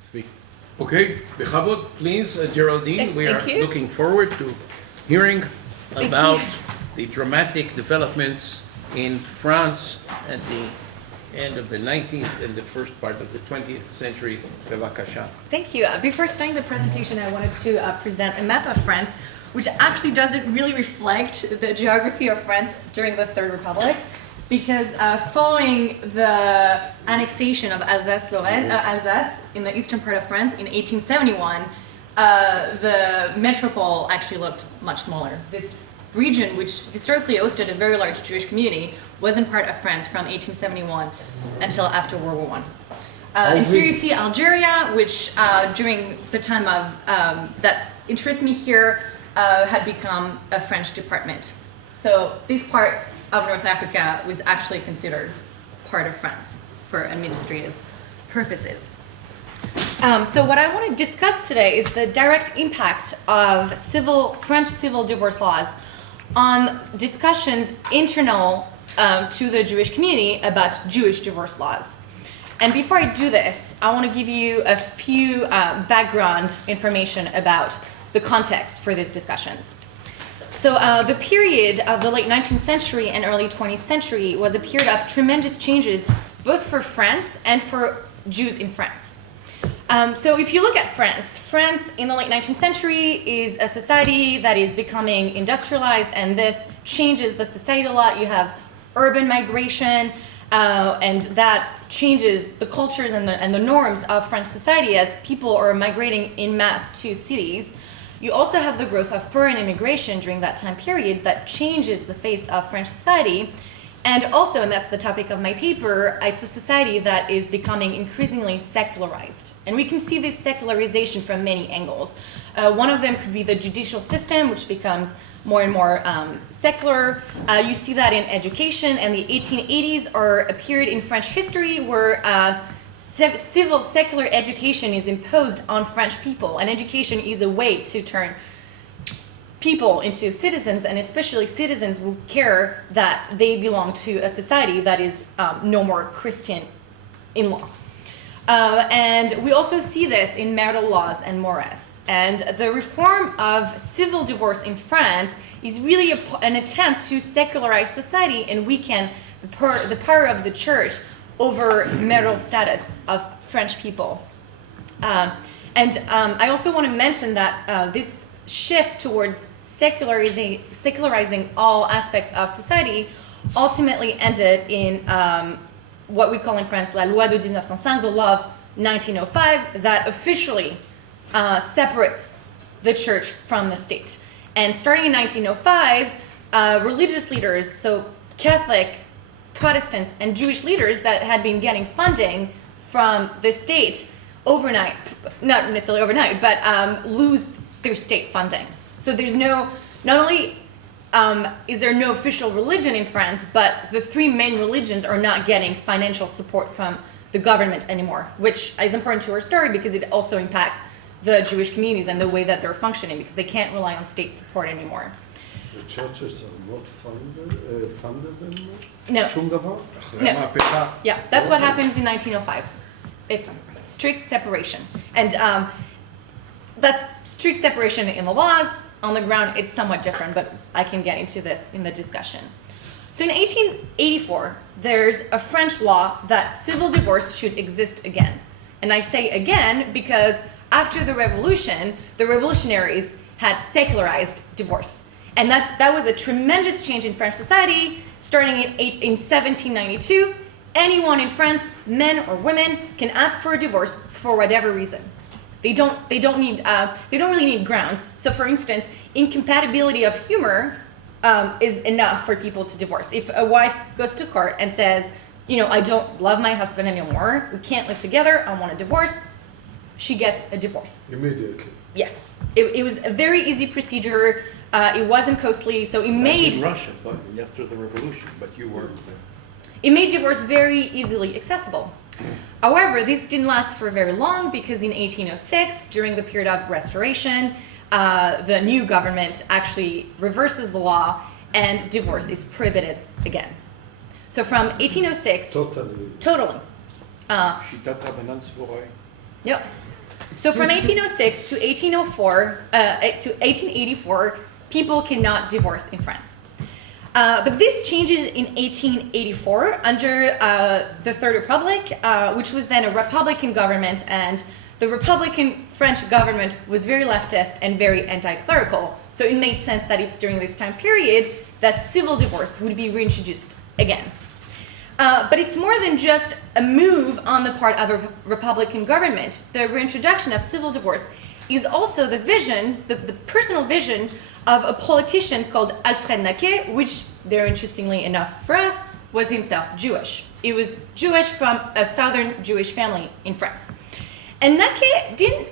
speak. Okay, Bechavod, please, Geraldine. We are you. looking forward to hearing about the dramatic developments in France at the end of the 19th and the first part of the 20th century. Bevakasha. Thank you. Before starting the presentation, I wanted to present a map of France, which actually doesn't really reflect the geography of France during the Third Republic, because following the annexation of Alsace in the eastern part of France in 1871, the metropole actually looked much smaller. This region, which historically hosted a very large Jewish community, wasn't part of France from 1871 until after World War I. And here you see Algeria, which during the time of that interests me here had become a French department. So this part of North Africa was actually considered part of France for administrative purposes. So what I want to discuss today is the direct impact of French civil divorce laws on discussions internal to the Jewish community about Jewish divorce laws. And before I do this, I want to give you a few background information about the context for these discussions. So the period of the late 19th century and early 20th century was a period of tremendous changes both for France and for Jews in France. So if you look at France in the late 19th century is a society that is becoming industrialized, and this changes the society a lot. You have urban migration, and that changes the cultures and the norms of French society as people are migrating en masse to cities. You also have the growth of foreign immigration during that time period that changes the face of French society. And also, and that's the topic of my paper, it's a society that is becoming increasingly secularized. And we can see this secularization from many angles. One of them could be the judicial system, which becomes more and more secular. You see that in education, and the 1880s are a period in French history where civil secular education is imposed on French people, and education is a way to turn people into citizens, and especially citizens who care that they belong to a society that is no more Christian in law. And we also see this in marital laws and mores. And the reform of civil divorce in France is really an attempt to secularize society and weaken the power of the church over marital status of French people. I also want to mention that this shift towards secularizing all aspects of society ultimately ended in what we call in France la loi de 1905, the law of 1905, that officially separates the church from the state. And starting in 1905, religious leaders, so Catholic, Protestants, and Jewish leaders that had been getting funding from the state overnight, not necessarily overnight, but lose their state funding. So there's not only is there no official religion in France, but the three main religions are not getting financial support from the government anymore, which is important to our story because it also impacts the Jewish communities and the way that they're functioning, because they can't rely on state support anymore. The churches are not funded anymore? No. No. Yeah, that's what happens in 1905. It's strict separation. And that's strict separation in the laws. On the ground, it's somewhat different, but I can get into this in the discussion. So in 1884, there's a French law that civil divorce should exist again. And I say again because after the revolution, the revolutionaries had secularized divorce. And that was a tremendous change in French society. Starting in 1792, anyone in France, men or women, can ask for a divorce for whatever reason. They don't really need grounds. So for instance, incompatibility of humor is enough for people to divorce. If a wife goes to court and says, I don't love my husband anymore, we can't live together, I want a divorce, she gets a divorce. Immediately. Yes. It was a very easy procedure. It wasn't costly, so it made... in Russia, but after the revolution, but you weren't there. It made divorce very easily accessible. However, this didn't last for very long because in 1806, during the period of Restoration, the new government actually reverses the law and divorce is prohibited again. So from 1806... Totally. Totally. Yep. So from 1806 to 1884, people cannot divorce in France. But this changes in 1884 under the Third Republic, which was then a Republican government, and the Republican French government was very leftist and very anti-clerical. So it made sense that it's during this time period that civil divorce would be reintroduced again. But it's more than just a move on the part of a Republican government. The reintroduction of civil divorce is also the vision, the personal vision of a politician called Alfred Naquet, which, very interestingly enough for us, was himself Jewish. He was Jewish from a southern Jewish family in France. And Naquet didn't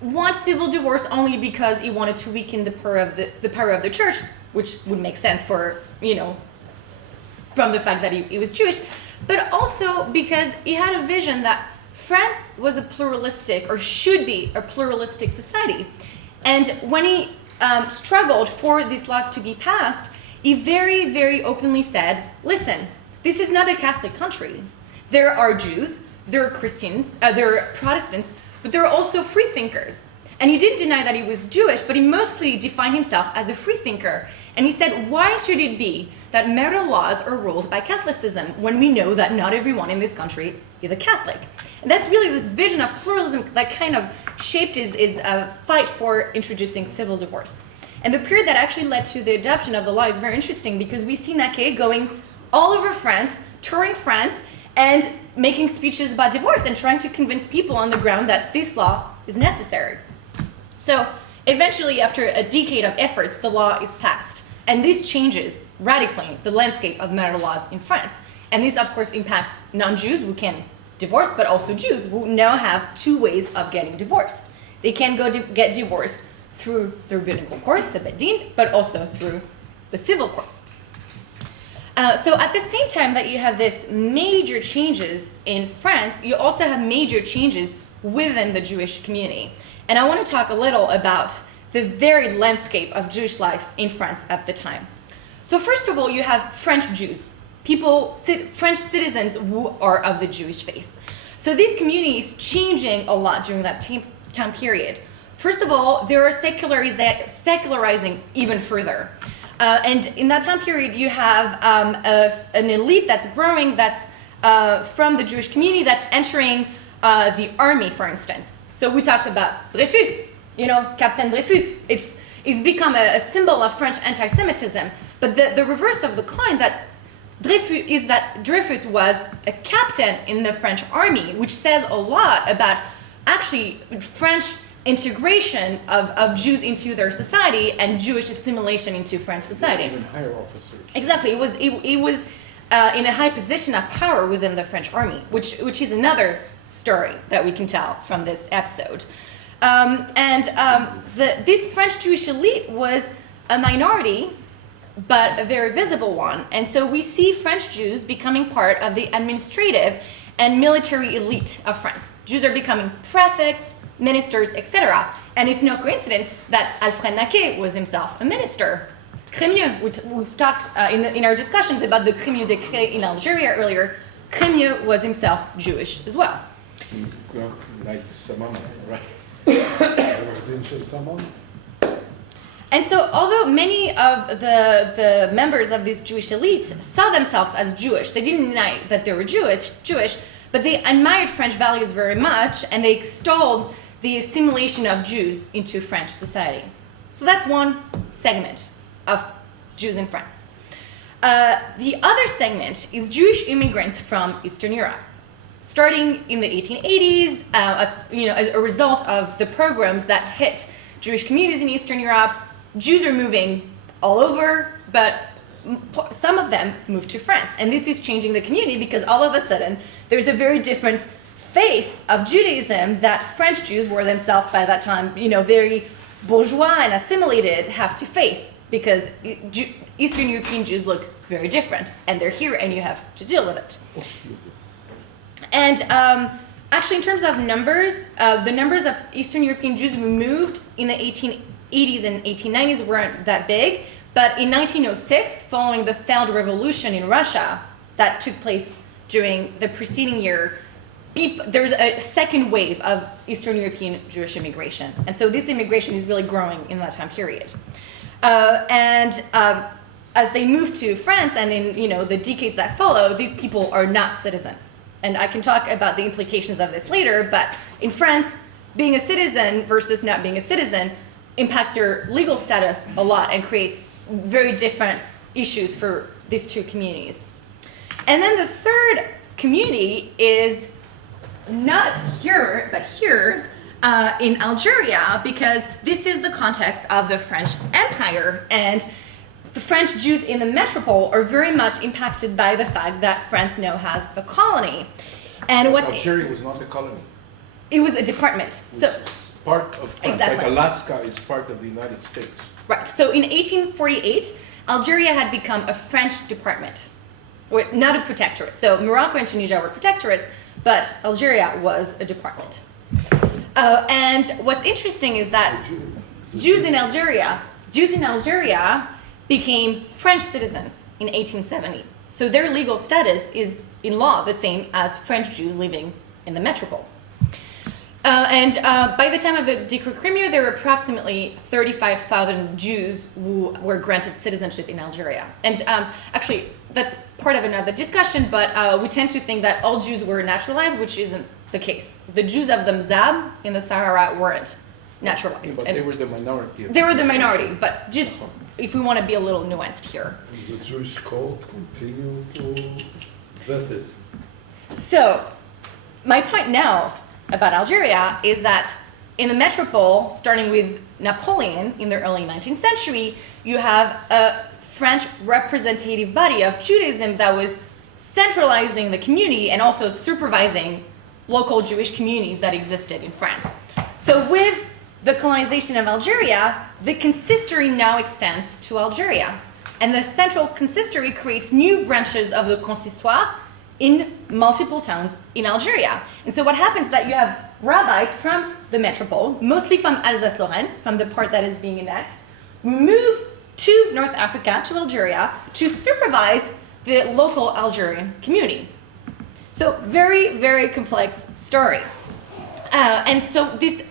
want civil divorce only because he wanted to weaken the power of the church, which would make sense for, from the fact that he was Jewish, but also because he had a vision that France was a pluralistic, or should be a pluralistic society. And when he struggled for these laws to be passed, he very, very openly said, listen, this is not a Catholic country. There are Jews, there are Christians, there are Protestants, but there are also free thinkers. And he didn't deny that he was Jewish, but he mostly defined himself as a free thinker. And he said, why should it be that marital laws are ruled by Catholicism when we know that not everyone in this country is a Catholic? And that's really this vision of pluralism that kind of shaped his fight for introducing civil divorce. And the period that actually led to the adoption of the law is very interesting because we see Naquet going all over France, touring France, and making speeches about divorce and trying to convince people on the ground that this law is necessary. So eventually, after a decade of efforts, the law is passed. And this changes radically the landscape of marital laws in France. And this, of course, impacts non-Jews who can divorce, but also Jews who now have two ways of getting divorced. They can get divorced through the rabbinical court, the Beit Din, but also through the civil courts. So at the same time that you have this major changes in France, you also have major changes within the Jewish community. And I want to talk a little about the varied landscape of Jewish life in France at the time. So first of all, you have French Jews, French citizens who are of the Jewish faith. So this community is changing a lot during that time period. First of all, they are secularizing even further. And in that time period, you have an elite that's growing, that's from the Jewish community, that's entering the army, for instance. So we talked about Dreyfus, Captain Dreyfus. It's become a symbol of French anti-Semitism. But the reverse of the coin that Dreyfus was a captain in the French army, which says a lot about actually French integration of Jews into their society and Jewish assimilation into French society. Even higher officers. Exactly. It was in a high position of power within the French army, which is another story that we can tell from this episode. This French Jewish elite was a minority, but a very visible one. And so we see French Jews becoming part of the administrative and military elite of France. Jews are becoming prefects, ministers, etc. And it's no coincidence that Alfred Naquet was himself a minister. Crémieux, we've talked in our discussions about the Crémieux decree in Algeria earlier. Crémieux was himself Jewish as well. Like Samama, right? And so, although many of the members of this Jewish elite saw themselves as Jewish, they didn't deny that they were Jewish, but they admired French values very much, and they extolled the assimilation of Jews into French society. So that's one segment of Jews in France. The other segment is Jewish immigrants from Eastern Europe. Starting in the 1880s, as a result of the pogroms that hit Jewish communities in Eastern Europe, Jews are moving all over, but some of them moved to France. And this is changing the community because all of a sudden, there's a very different face of Judaism that French Jews were themselves by that time, very bourgeois and assimilated, have to face because Eastern European Jews look very different. And they're here and you have to deal with it. And actually, in terms of numbers, the numbers of Eastern European Jews who moved in the 1880s and 1890s weren't that big. But in 1906, following the failed revolution in Russia that took place during the preceding year, there's a second wave of Eastern European Jewish immigration. And so this immigration is really growing in that time period. As they move to France and in the decades that follow, these people are not citizens. And I can talk about the implications of this later, but in France, being a citizen versus not being a citizen impacts your legal status a lot and creates very different issues for these two communities. And then the third community is not here, but here in Algeria, because this is the context of the French Empire, and the French Jews in the metropole are very much impacted by the fact that France now has a colony. And Algeria was not a colony. It was a department. It was part of France. Exactly. Like Alaska is part of the United States. Right. So in 1848, Algeria had become a French department, not a protectorate. So Morocco and Tunisia were protectorates, but Algeria was a department. And what's interesting is that Jews in Algeria became French citizens in 1870. So their legal status is, in law, the same as French Jews living in the metropole. By the time of the Decree Crimea, there were approximately 35,000 Jews who were granted citizenship in Algeria. And actually, that's part of another discussion, but we tend to think that all Jews were naturalized, which isn't the case. The Jews of the Mzab in the Sahara weren't naturalized. Yeah, but they were the minority. They were the minority, but just if we want to be a little nuanced here. The Jewish code continue to that is. So, my point now about Algeria is that in the metropole, starting with Napoleon in the early 19th century, you have a French representative body of Judaism that was centralizing the community and also supervising local Jewish communities that existed in France. So with the colonization of Algeria, the consistory now extends to Algeria. And the central consistory creates new branches of the consistoire in multiple towns in Algeria. And so what happens is that you have rabbis from the metropole, mostly from Alsace-Lorraine, from the part that is being annexed, move to North Africa, to Algeria, to supervise the local Algerian community. So very, very complex story. And so these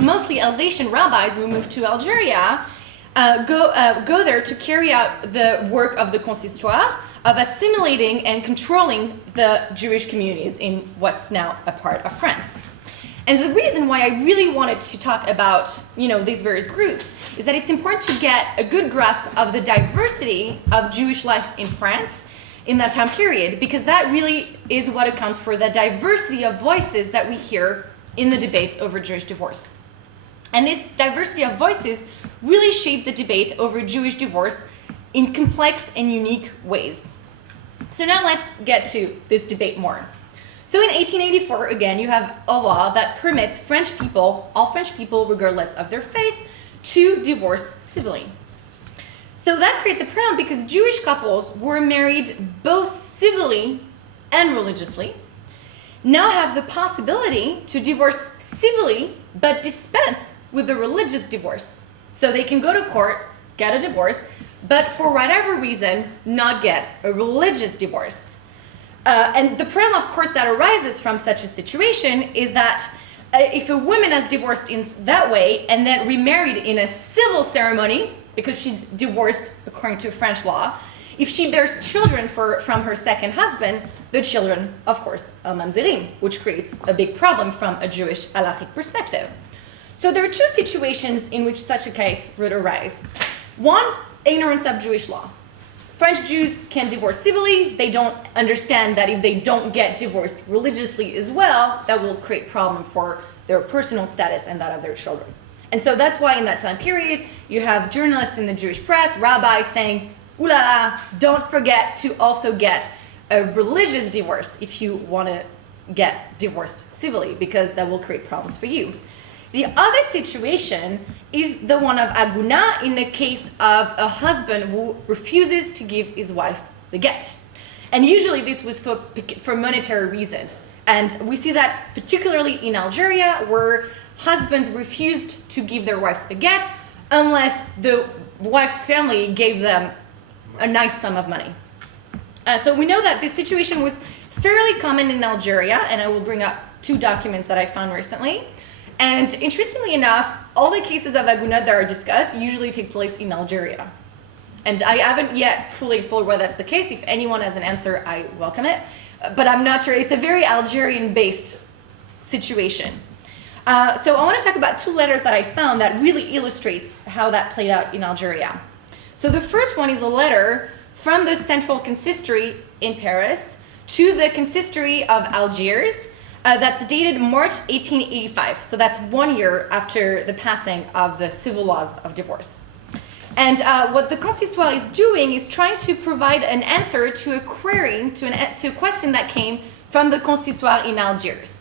mostly Alsatian rabbis who move to Algeria go there to carry out the work of the consistoire, of assimilating and controlling the Jewish communities in what's now a part of France. And the reason why I really wanted to talk about, these various groups is that it's important to get a good grasp of the diversity of Jewish life in France in that time period, because that really is what accounts for the diversity of voices that we hear in the debates over Jewish divorce. And this diversity of voices really shaped the debate over Jewish divorce in complex and unique ways. So now let's get to this debate more. So in 1884, again, you have a law that permits all French people, regardless of their faith, to divorce civilly. So that creates a problem because Jewish couples were married both civilly and religiously, now have the possibility to divorce civilly, but dispense with the religious divorce. So they can go to court, get a divorce, but for whatever reason, not get a religious divorce. And the problem, of course, that arises from such a situation is that if a woman has divorced in that way and then remarried in a civil ceremony, because she's divorced according to French law, if she bears children from her second husband, the children, of course, are mamzerim, which creates a big problem from a Jewish halachic perspective. So there are two situations in which such a case would arise. One, ignorance of Jewish law. French Jews can divorce civilly. They don't understand that if they don't get divorced religiously as well, that will create problem for their personal status and that of their children. And so that's why in that time period, you have journalists in the Jewish press, rabbis saying, ooh la la, don't forget to also get a religious divorce if you want to get divorced civilly, because that will create problems for you. The other situation is the one of aguna in the case of a husband who refuses to give his wife the get. And usually this was for monetary reasons. And we see that particularly in Algeria, where husbands refused to give their wives a get unless the wife's family gave them a nice sum of money. So we know that this situation was fairly common in Algeria, and I will bring up two documents that I found recently. And interestingly enough, all the cases of agunat that are discussed usually take place in Algeria. And I haven't yet fully explored whether that's the case. If anyone has an answer, I welcome it. But I'm not sure. It's a very Algerian-based situation. So I want to talk about two letters that I found that really illustrates how that played out in Algeria. So the first one is a letter from the Central Consistory in Paris to the Consistory of Algiers that's dated March 1885. So that's 1 year after the passing of the civil laws of divorce. And what the Consistoire is doing is trying to provide an answer to a query, to a question that came from the Consistoire in Algiers.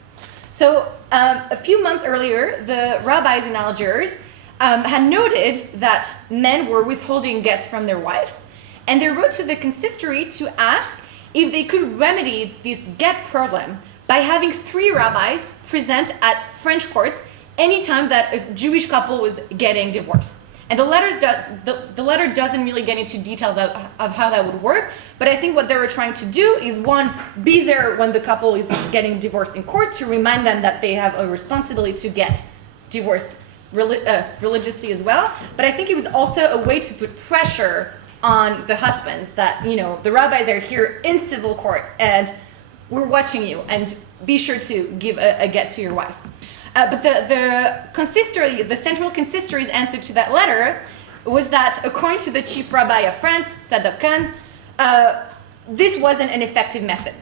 So a few months earlier, the rabbis in Algiers had noted that men were withholding gets from their wives, and they wrote to the consistory to ask if they could remedy this get problem by having 3 rabbis present at French courts anytime that a Jewish couple was getting divorced. And the letter doesn't really get into details of how that would work, but I think what they were trying to do is, one, be there when the couple is getting divorced in court to remind them that they have a responsibility to get divorced religiously as well. But I think it was also a way to put pressure on the husbands that, you know, the rabbis are here in civil court and we're watching you, and be sure to give a get to your wife. But the consistory, the Central Consistory's answer to that letter was that, according to the chief rabbi of France, Tzadok Khan, this wasn't an effective method.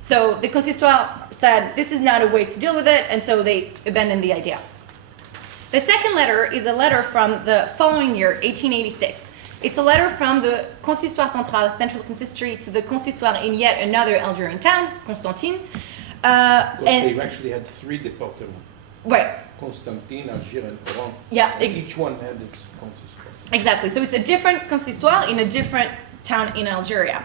So the Consistoire said this is not a way to deal with it, and so they abandoned the idea. The second letter is a letter from the following year, 1886. It's a letter from the Consistoire Central, Central Consistory, to the Consistoire in yet another Algerian town, Constantine. They've actually had 3 departments. Right. Constantine, Algiers, and Oran. Yeah. And each one had its consistoire. Exactly. So it's a different consistoire in a different town in Algeria.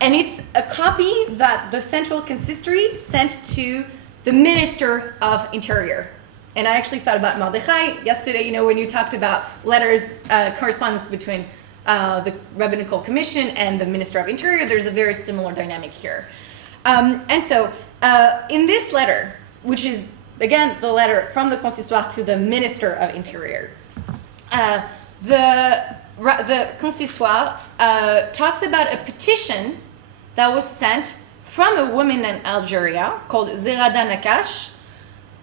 And it's a copy that the Central Consistory sent to the Minister of Interior. And I actually thought about Mordechai yesterday, you know, when you talked about letters, correspondence between the Rabbinical Commission and the Minister of Interior, there's a very similar dynamic here. And so in this letter, which is again, the letter from the Consistoire to the Minister of Interior. The Consistoire talks about a petition that was sent from a woman in Algeria called Zerada Nakash.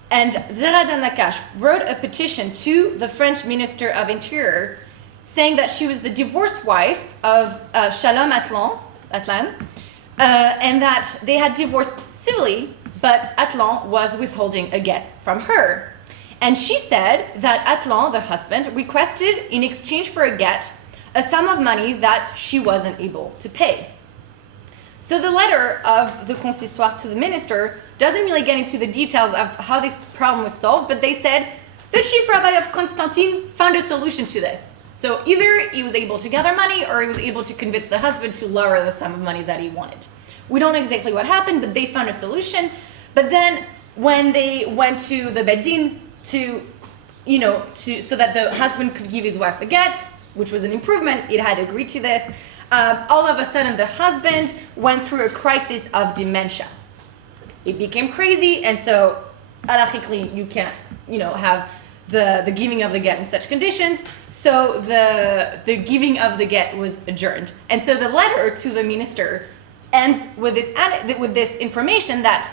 And Zerada Nakash wrote a petition to the French Minister of Interior saying that she was the divorced wife of Shalom Atlan, and that they had divorced civilly, but Atlan was withholding a get from her. And she said that Atlan, the husband, requested in exchange for a get a sum of money that she wasn't able to pay. So the letter of the Consistoire to the minister doesn't really get into the details of how this problem was solved, but they said the chief rabbi of Constantine found a solution to this. So either he was able to gather money or he was able to convince the husband to lower the sum of money that he wanted. We don't know exactly what happened, but they found a solution. But then when they went to the Bedin so that the husband could give his wife a get, which was an improvement, it had agreed to this, all of a sudden the husband went through a crisis of dementia. It became crazy, and so halachically you can't, have the giving of the get in such conditions. So the giving of the get was adjourned. And so the letter to the minister ends with this information that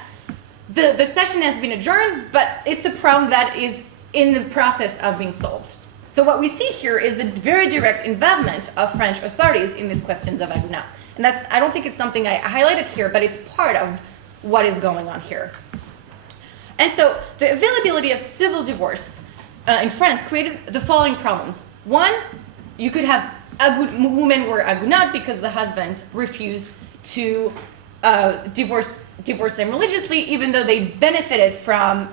the session has been adjourned, but it's a problem that is in the process of being solved. So what we see here is the very direct involvement of French authorities in these questions of Aguna. And I don't think it's something I highlighted here, but it's part of what is going on here. And so the availability of civil divorce in France created the following problems. One, you could have women were agunat because the husband refused to divorce them religiously, even though they benefited from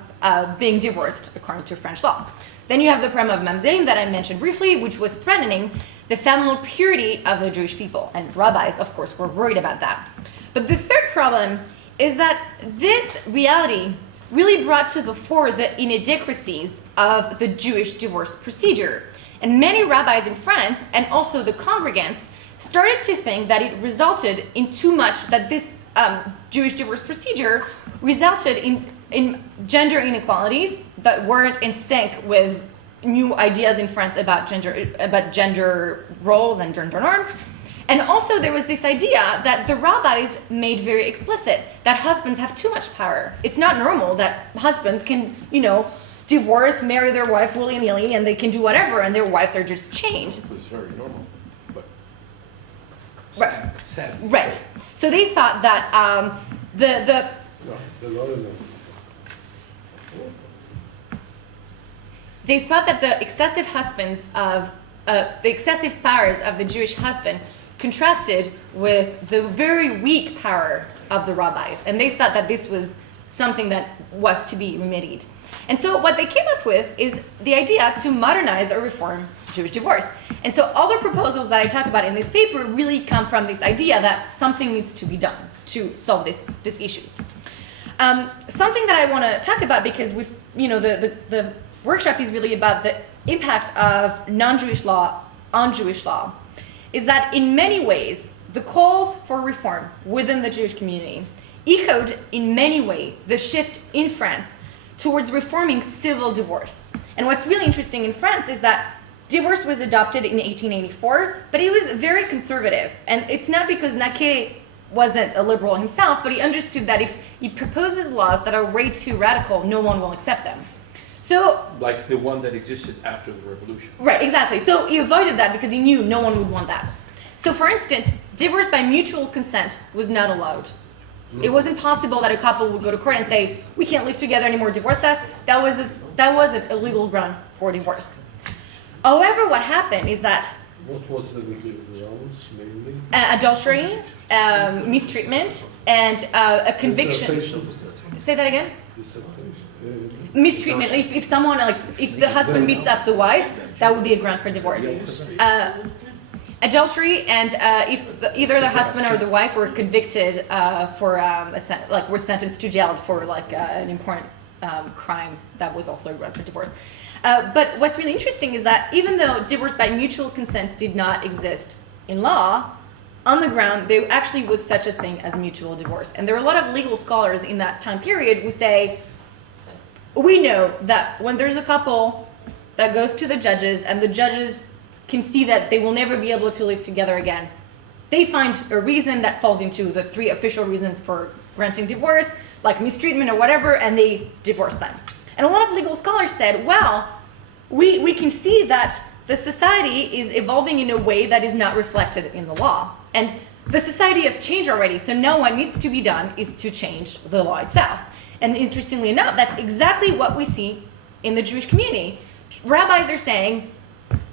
being divorced according to French law. Then you have the problem of mamzerim that I mentioned briefly, which was threatening the familial purity of the Jewish people. And rabbis, of course, were worried about that. But the third problem is that this reality really brought to the fore the inadequacies of the Jewish divorce procedure. And many rabbis in France, and also the congregants, started to think that it resulted in too much, that this Jewish divorce procedure resulted in in gender inequalities that weren't in sync with new ideas in France about gender roles and gender norms. And also there was this idea that the rabbis made very explicit that husbands have too much power. It's not normal that husbands can, divorce, marry their wife willy-nilly, and they can do whatever, and their wives are just chained. It was very normal, but Right. sad. Right. So they thought that the No, it's a lot of them. they thought that the excessive powers of the Jewish husband contrasted with the very weak power of the rabbis, and they thought that this was something that was to be remedied. And so what they came up with is the idea to modernize or reform Jewish divorce. And so all the proposals that I talk about in this paper really come from this idea that something needs to be done to solve these issues. Something that I want to talk about, because the workshop is really about the impact of non-Jewish law on Jewish law, is that in many ways the calls for reform within the Jewish community echoed in many ways the shift in France towards reforming civil divorce. And what's really interesting in France is that divorce was adopted in 1884, but it was very conservative. And it's not because Naquet wasn't a liberal himself, but he understood that if he proposes laws that are way too radical, no one will accept them. So, Like the one that existed after the revolution. right, exactly. So he avoided that because he knew no one would want that. So for instance, divorce by mutual consent was not allowed. It wasn't possible that a couple would go to court and say, we can't live together anymore, divorce us. That was an illegal ground for divorce. However, what happened is that What was the legal grounds mainly? adultery, mistreatment, and a conviction. Dissertation. Say that again? Dissertation. Mistreatment. If someone, if the husband beats up the wife, that would be a ground for divorce. Adultery, and if either the husband or the wife were convicted were sentenced to jail for an important crime, that was also a ground for divorce. But what's really interesting is that even though divorce by mutual consent did not exist in law, on the ground there actually was such a thing as mutual divorce. And there are a lot of legal scholars in that time period who say, we know that when there's a couple that goes to the judges and the judges can see that they will never be able to live together again, they find a reason that falls into the 3 official reasons for granting divorce, like mistreatment or whatever, and they divorce them. And a lot of legal scholars said, well, we can see that the society is evolving in a way that is not reflected in the law. And the society has changed already, so now what needs to be done is to change the law itself. And interestingly enough, that's exactly what we see in the Jewish community. Rabbis are saying,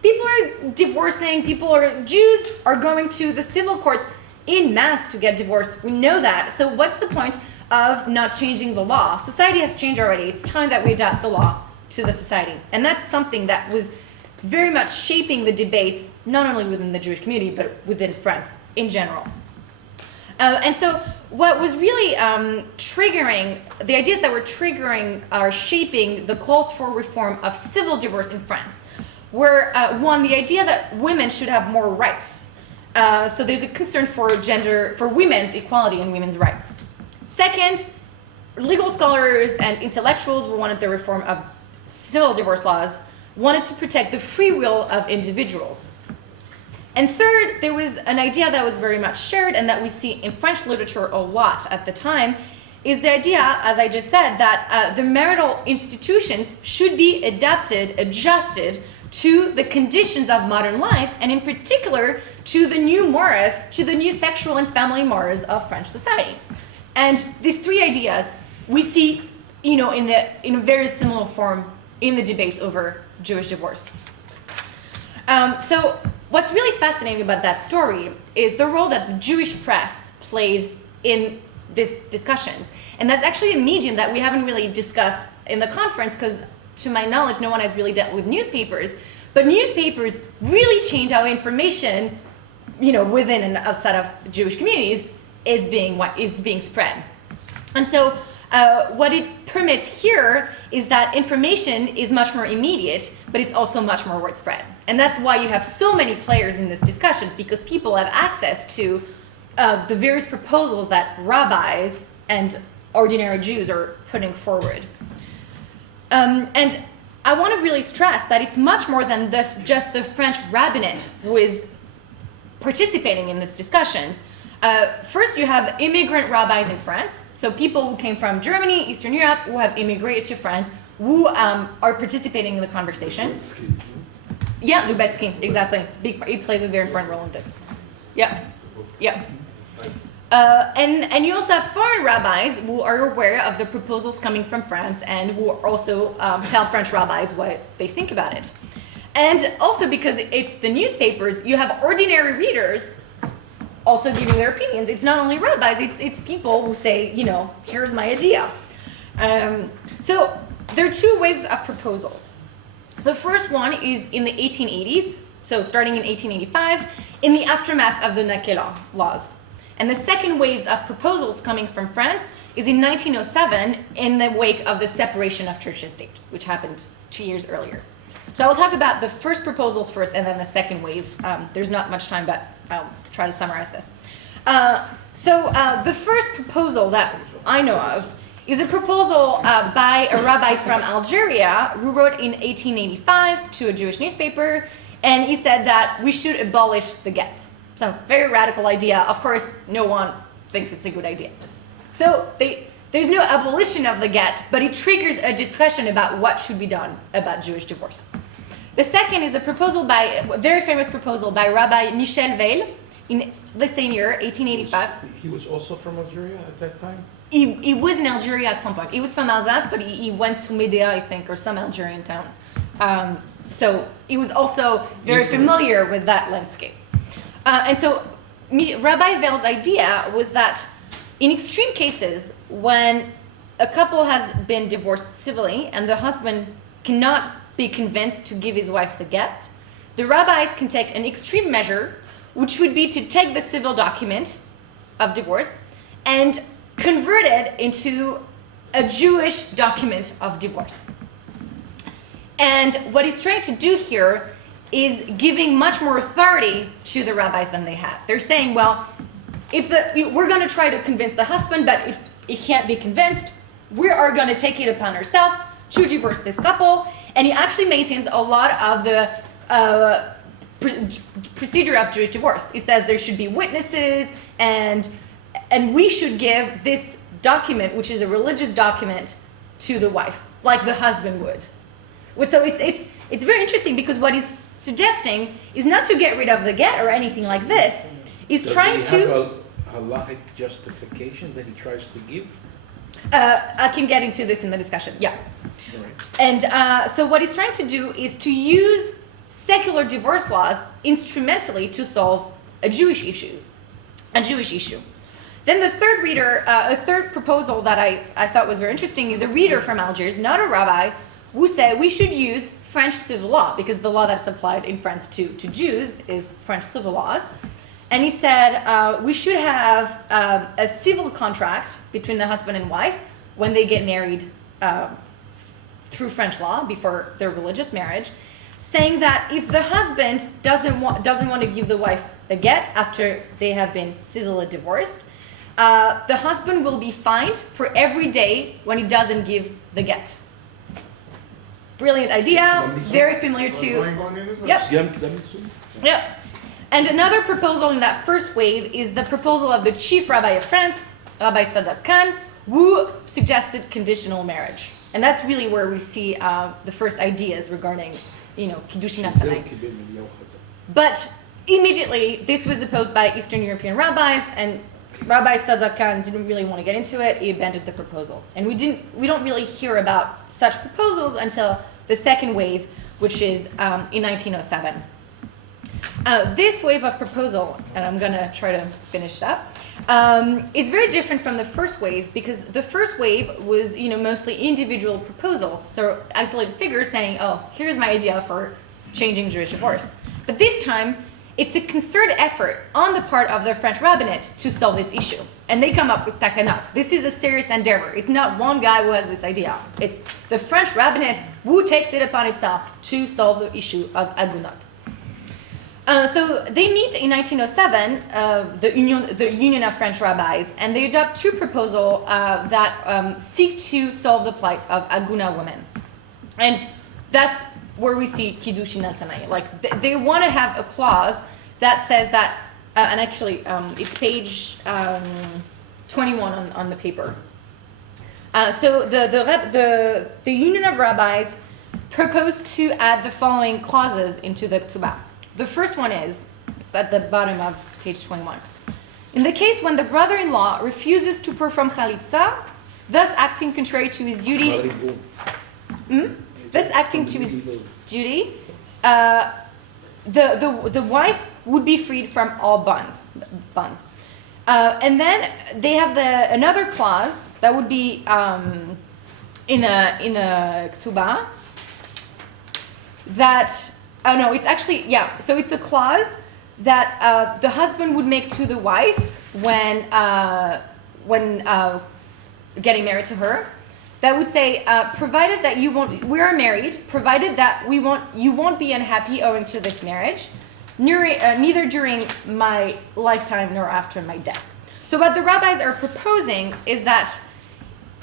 people are divorcing, Jews are going to the civil courts en masse to get divorced. We know that. So what's the point of not changing the law? Society has changed already. It's time that we adapt the law to the society. And that's something that was very much shaping the debates, not only within the Jewish community, but within France in general. And so what was really triggering, the ideas that were triggering or shaping the calls for reform of civil divorce in France were, one, the idea that women should have more rights. So there's a concern for women's equality and women's rights. Second, legal scholars and intellectuals who wanted the reform of civil divorce laws wanted to protect the free will of individuals. And third, there was an idea that was very much shared and that we see in French literature a lot at the time, is the idea, as I just said, that the marital institutions should be adjusted to the conditions of modern life, and in particular to the new mores, to the new sexual and family mores of French society. And these 3 ideas we see, in a very similar form in the debates over Jewish divorce. So what's really fascinating about that story is the role that the Jewish press played in these discussions. And that's actually a medium that we haven't really discussed in the conference, because to my knowledge, no one has really dealt with newspapers. But newspapers really change how information, within and outside of Jewish communities is being spread. And so what it permits here is that information is much more immediate, but it's also much more widespread. And that's why you have so many players in these discussions, because people have access to the various proposals that rabbis and ordinary Jews are putting forward. And I want to really stress that it's much more than just the French rabbinate who is participating in this discussion. First, you have immigrant rabbis in France, so people who came from Germany, Eastern Europe, who have immigrated to France, who are participating in the conversation. Yeah, Lubetsky, exactly. He plays a very important role in this. Yeah, yeah. And you also have foreign rabbis who are aware of the proposals coming from France and who also tell French rabbis what they think about it. And also because it's the newspapers, you have ordinary readers also giving their opinions. It's not only rabbis, it's people who say, you know, here's my idea. So there are two waves of proposals. The first one is in the 1880s, so starting in 1885, in the aftermath of the Naquela laws. And the second waves of proposals coming from France is in 1907 in the wake of the separation of church and state, which happened 2 years earlier. So I'll talk about the first proposals first and then the second wave. There's not much time, but I'll try to summarize this. The first proposal that I know of is a proposal by a rabbi from Algeria who wrote in 1885 to a Jewish newspaper, and he said that we should abolish the get. So very radical idea. Of course, no one thinks it's a good idea. So there's no abolition of the get, but it triggers a discussion about what should be done about Jewish divorce. The second is a very famous proposal by Rabbi Michel Weil in the same year, 1885. He was also from Algeria at that time? He was in Algeria at some point. He was from Alsace, but he went to Médéa, I think, or some Algerian town. So he was also very familiar with that landscape. And so Rabbi Weil's idea was that in extreme cases, when a couple has been divorced civilly and the husband cannot be convinced to give his wife the get, the rabbis can take an extreme measure, which would be to take the civil document of divorce and convert it into a Jewish document of divorce. And what he's trying to do here is giving much more authority to the rabbis than they have. They're saying, well, we're going to try to convince the husband, but if he can't be convinced, we are going to take it upon ourselves to divorce this couple. And he actually maintains a lot of the procedure of Jewish divorce. He says there should be witnesses, and we should give this document, which is a religious document, to the wife, like the husband would. So it's very interesting because what he's suggesting is not to get rid of the get or anything like this. He's trying to... have a halachic justification that he tries to give? I can get into this in the discussion, yeah. All right. And so what he's trying to do is to use secular divorce laws instrumentally to solve a Jewish issue. Then the third proposal that I thought was very interesting is a reader from Algiers, not a rabbi, who said we should use French civil law because the law that's applied in France to Jews is French civil laws. And he said we should have a civil contract between the husband and wife when they get married through French law before their religious marriage, saying that if the husband doesn't want to give the wife a get after they have been civilly divorced, the husband will be fined for every day when he doesn't give the get. Brilliant idea, very familiar to... Yep. And another proposal in that first wave is the proposal of the chief rabbi of France, Rabbi Tzadok Khan, who suggested conditional marriage. And that's really where we see the first ideas regarding, Kiddushin HaTanai. But immediately, this was opposed by Eastern European rabbis, and Rabbi Tzadok Khan didn't really want to get into it. He abandoned the proposal. And we don't really hear about such proposals until the second wave, which is in 1907. This wave of proposal, and I'm going to try to finish it up, is very different from the first wave because the first wave was, mostly individual proposals. So isolated figures saying, oh, here's my idea for changing Jewish divorce. But this time, it's a concerted effort on the part of the French rabbinate to solve this issue. And they come up with takanat. This is a serious endeavor. It's not one guy who has this idea. It's the French rabbinate who takes it upon itself to solve the issue of agunot. So they meet in 1907, the Union of French Rabbis, and they adopt two proposals that seek to solve the plight of Aguna women. And that's where we see Kiddushin al Tanai. Like, they want to have a clause that says that, and actually it's page 21 on the paper. So the Union of Rabbis proposed to add the following clauses into the Ktubah. The first one is, it's at the bottom of page 21. In the case when the brother-in-law refuses to perform chalitza, thus acting contrary to his duty, thus acting to his duty, the wife would be freed from all bonds. And then they have another clause that would be in a Ktubah that, oh no, it's actually, yeah, so it's a clause that the husband would make to the wife when getting married to her, that would say, provided that we are married, provided that you won't be unhappy owing to this marriage, neither during my lifetime nor after my death. So what the rabbis are proposing is that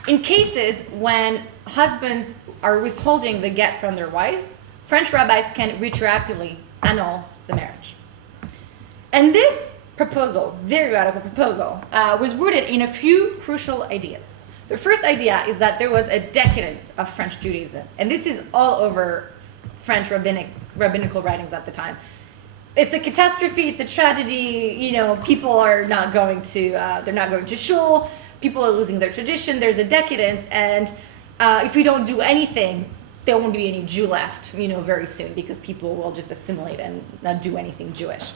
in cases when husbands are withholding the get from their wives, French rabbis can retroactively annul the marriage. And this proposal, very radical proposal, was rooted in a few crucial ideas. The first idea is that there was a decadence of French Judaism, and this is all over French rabbinical writings at the time. It's a catastrophe, it's a tragedy, people are not going to, they're not going to shul, people are losing their tradition, there's a decadence, and if we don't do anything, there won't be any Jew left, very soon, because people will just assimilate and not do anything Jewish.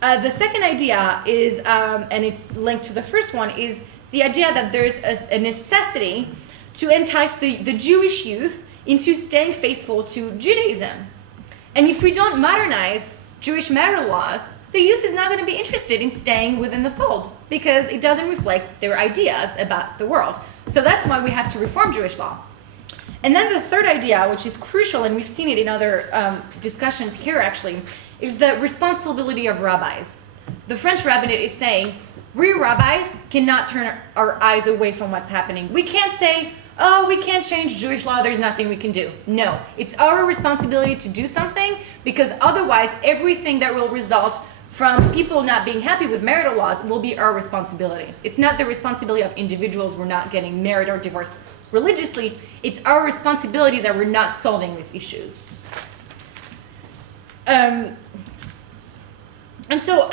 The second idea is, and it's linked to the first one, is the idea that there's a necessity to entice the Jewish youth into staying faithful to Judaism. And if we don't modernize Jewish marital laws, the youth is not going to be interested in staying within the fold because it doesn't reflect their ideas about the world. So that's why we have to reform Jewish law. And then the third idea, which is crucial, and we've seen it in other discussions here actually, is the responsibility of rabbis. The French rabbinate is saying, we rabbis cannot turn our eyes away from what's happening. We can't say, oh, we can't change Jewish law, there's nothing we can do. No, it's our responsibility to do something because otherwise everything that will result from people not being happy with marital laws will be our responsibility. It's not the responsibility of individuals who are not getting married or divorced religiously, it's our responsibility that we're not solving these issues. And so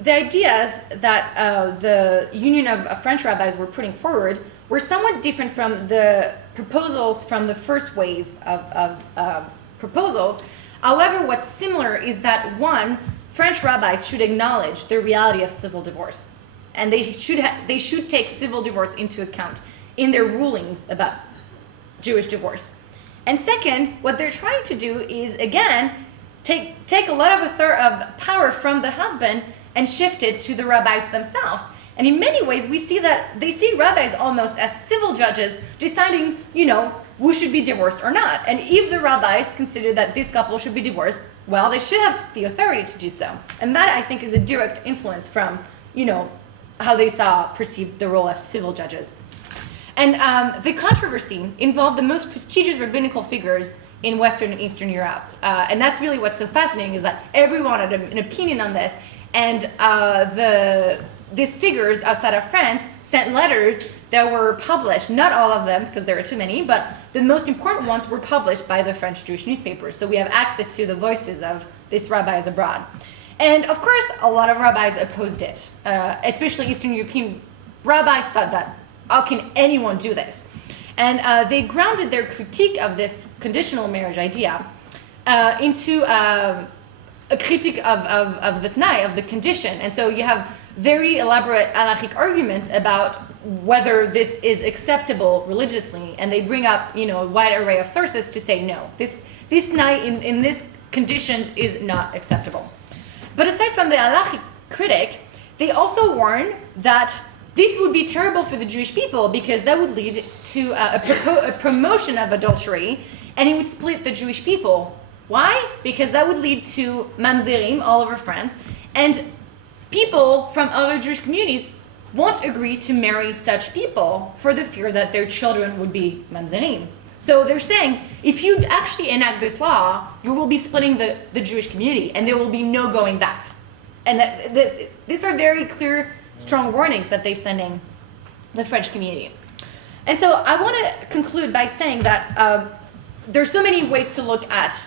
the ideas that the Union of French Rabbis were putting forward were somewhat different from the proposals from the first wave of proposals. However, what's similar is that one, French rabbis should acknowledge the reality of civil divorce, and they should take civil divorce into account in their rulings about Jewish divorce. And second, what they're trying to do is, again, take a lot of power from the husband and shift it to the rabbis themselves. And in many ways, we see that they see rabbis almost as civil judges deciding, who should be divorced or not. And if the rabbis consider that this couple should be divorced, well, they should have the authority to do so. And that, I think, is a direct influence from, how they perceived the role of civil judges. And the controversy involved the most prestigious rabbinical figures in Western and Eastern Europe. And that's really what's so fascinating, is that everyone had an opinion on this. And these figures outside of France sent letters that were published, not all of them, because there are too many, but the most important ones were published by the French Jewish newspapers. So we have access to the voices of these rabbis abroad. And of course, a lot of rabbis opposed it, especially Eastern European rabbis thought that, how can anyone do this? And they grounded their critique of this conditional marriage idea into a critique of the T'nai, of the condition. And so you have very elaborate halachic arguments about whether this is acceptable religiously. And they bring up, a wide array of sources to say, no, this T'nai in this conditions is not acceptable. But aside from the halachic critic, they also warn that this would be terrible for the Jewish people because that would lead to a promotion of adultery, and it would split the Jewish people Why? Because that would lead to mamzerim all over France, and people from other Jewish communities won't agree to marry such people for the fear that their children would be mamzerim. So they're saying, if you actually enact this law, you will be splitting the Jewish community, and there will be no going back. And these are very clear, strong warnings that they're sending the French community. And so I want to conclude by saying that there's so many ways to look at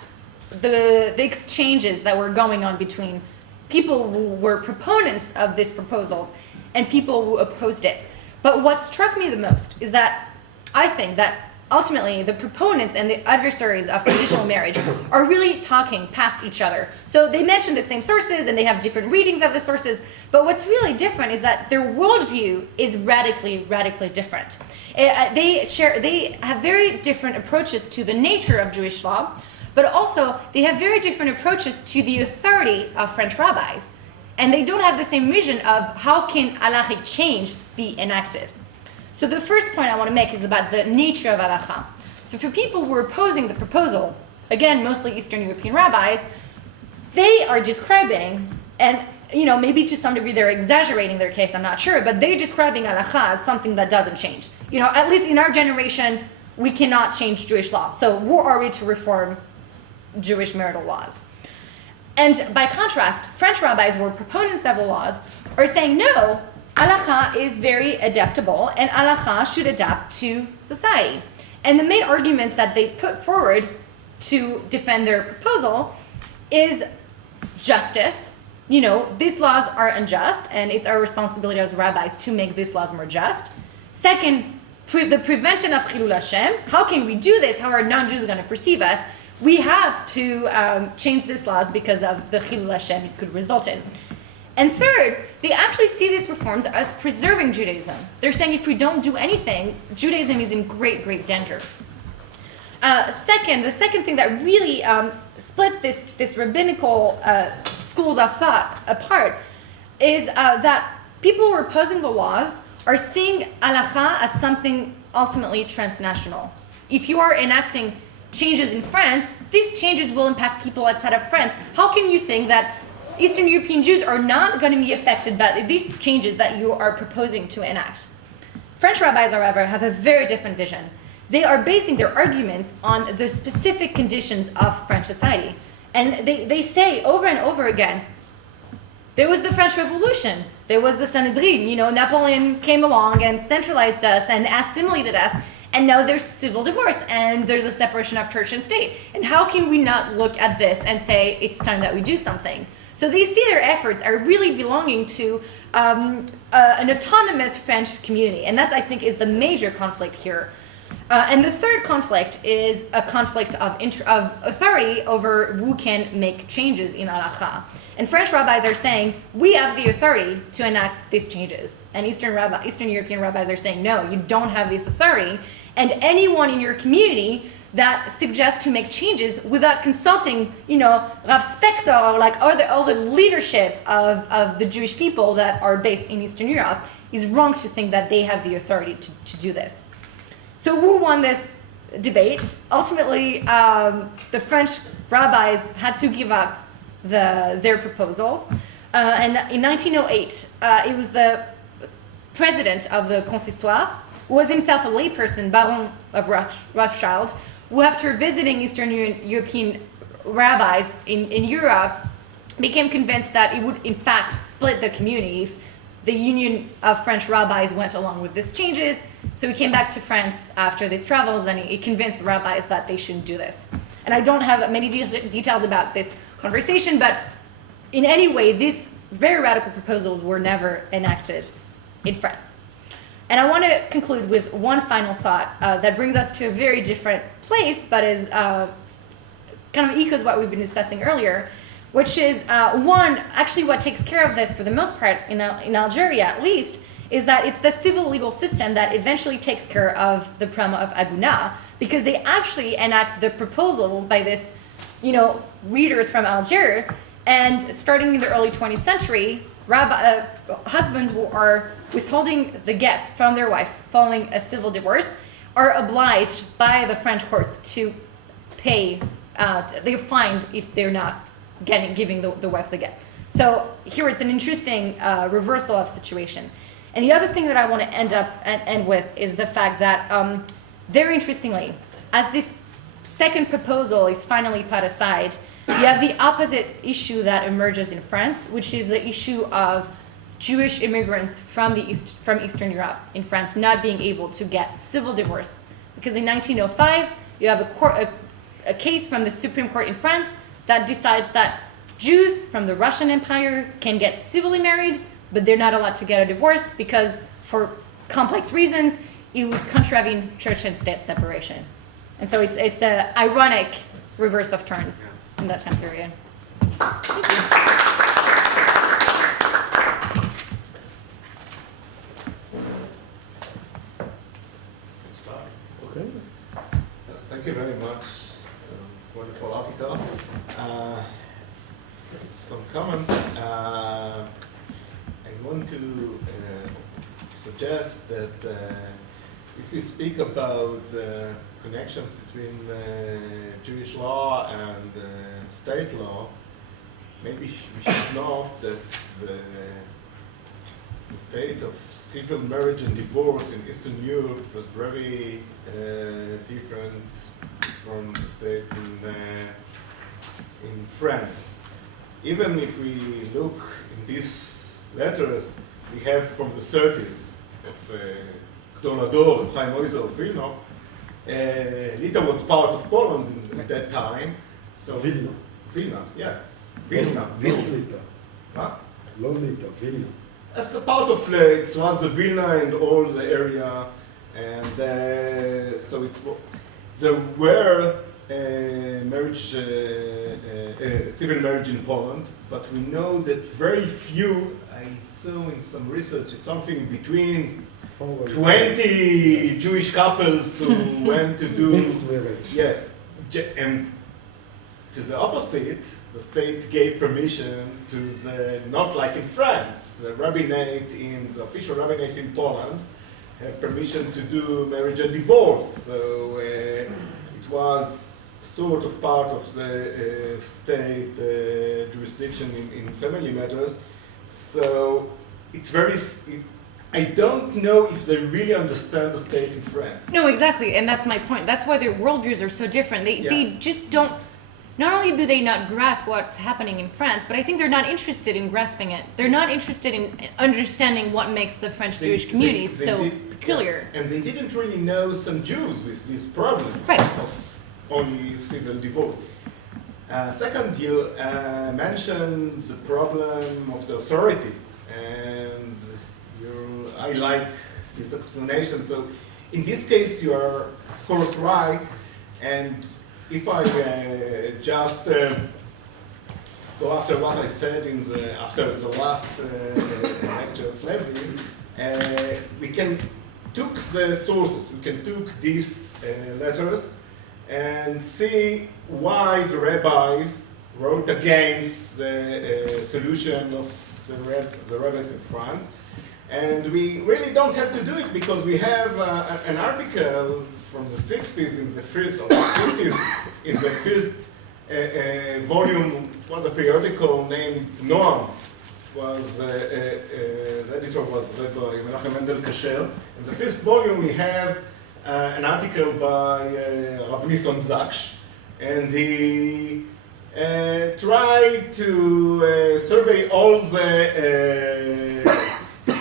the exchanges that were going on between people who were proponents of this proposal and people who opposed it. But what struck me the most is that I think that ultimately the proponents and the adversaries of conditional marriage are really talking past each other. So they mention the same sources and they have different readings of the sources, but what's really different is that their worldview is radically different. They have very different approaches to the nature of Jewish law, but also they have very different approaches to the authority of French rabbis. And they don't have the same vision of how can halachic change be enacted. So the first point I want to make is about the nature of halacha. So for people who are opposing the proposal, again, mostly Eastern European rabbis, they are describing, and maybe to some degree they're exaggerating their case, I'm not sure, but they're describing halacha as something that doesn't change. At least in our generation, we cannot change Jewish law. So who are we to reform Jewish marital laws? And by contrast, French rabbis who are proponents of the laws are saying, no, halacha is very adaptable, and halacha should adapt to society. And the main arguments that they put forward to defend their proposal is justice. These laws are unjust, and it's our responsibility as rabbis to make these laws more just. Second, the prevention of Chilul Hashem. How can we do this? How are non-Jews going to perceive us? We have to change these laws because of the Chilul Hashem it could result in. And third, they actually see these reforms as preserving Judaism. They're saying if we don't do anything, Judaism is in great danger. The second thing that really split this rabbinical schools of thought apart is that people who are opposing the laws are seeing halacha as something ultimately transnational. If you are enacting changes in France, these changes will impact people outside of France. How can you think that Eastern European Jews are not going to be affected by these changes that you are proposing to enact? French rabbis, however, have a very different vision. They are basing their arguments on the specific conditions of French society. And they say over and over again, there was the French Revolution, there was the Sanhedrin, Napoleon came along and centralized us and assimilated us, and now there's civil divorce and there's a separation of church and state. And how can we not look at this and say it's time that we do something? So they see their efforts are really belonging to an autonomous French community. And that, I think, is the major conflict here. And the third conflict is a conflict of authority over who can make changes in halacha. And French rabbis are saying, we have the authority to enact these changes. And Eastern European rabbis are saying, no, you don't have this authority. And anyone in your community that suggests to make changes without consulting, Rav Spector, or all the leadership of the Jewish people that are based in Eastern Europe, is wrong to think that they have the authority to do this. So who won this debate? Ultimately, the French rabbis had to give up their proposals. And in 1908, it was the president of the Consistoire, who was himself a layperson, Baron of Rothschild, who after visiting Eastern European rabbis in Europe, became convinced that it would in fact split the community if the union of French rabbis went along with these changes. So he came back to France after these travels and he convinced the rabbis that they shouldn't do this. And I don't have many details about this conversation, but in any way, these very radical proposals were never enacted in France. And I want to conclude with one final thought that brings us to a very different place, but is kind of echoes what we've been discussing earlier, which is actually what takes care of this for the most part in Algeria at least, is that it's the civil legal system that eventually takes care of the problem of Aguna, because they actually enact the proposal by this, readers from Algiers, and starting in the early 20th century, husbands who are withholding the get from their wives following a civil divorce are obliged by the French courts to pay they're fined if they're not giving the wife the get. So here it's an interesting reversal of situation. And the other thing that I want to end with is the fact that, very interestingly, as this second proposal is finally put aside, you have the opposite issue that emerges in France, which is the issue of Jewish immigrants from Eastern Europe in France not being able to get civil divorce. Because in 1905, you have a case from the Supreme Court in France that decides that Jews from the Russian Empire can get civilly married, but they're not allowed to get a divorce because, for complex reasons, it would contravene church and state separation. And so it's an ironic reverse of turns in that time period. Thank you. Okay. Thank you very much. Wonderful article. Some comments. I want to suggest that if we speak about connections between Jewish law and state law, maybe we should note that the state of civil marriage and divorce in Eastern Europe was very different from the state in France. Even if we look in these letters we have from the 30s of Gdol Hador, Chaim Oizer of Vilna, Lita was part of Poland at that time. So Vilna. Vilna, yeah. Vilna. Not Lita. Huh? לא Lita, Vilna. That's a part of it was the Vilna and all the area, and so there were civil marriage in Poland, but we know that very few. I saw in some research something between 20 Jewish couples who went to do Mixed marriage. yes, and to the opposite, the state gave permission to the, not like in France, the rabbinate the official rabbinate in Poland have permission to do marriage and divorce. So it was sort of part of the state jurisdiction in family matters. So it's I don't know if they really understand the state in France. No, exactly, and that's my point. That's why their worldviews are so different. They just don't. Not only do they not grasp what's happening in France, but I think they're not interested in grasping it. They're not interested in understanding what makes the French Jewish community so peculiar. Yes. And they didn't really know some Jews with this problem of only civil divorce. Second, you mentioned the problem of the authority, and I like this explanation. So in this case, you are, of course, right, and if I just go after what I said after the last lecture of Levi, we can took the sources, we can took these letters and see why the rabbis wrote against the solution of the rabbis in France. And we really don't have to do it because we have an article from the 60s in the first, or 50s, in the first volume. It was a periodical named Noam. The editor was Rabbi Menachem Mendel Kasher. In the first volume we have an article by Rav Nissan Zaksh, and he tried to survey all the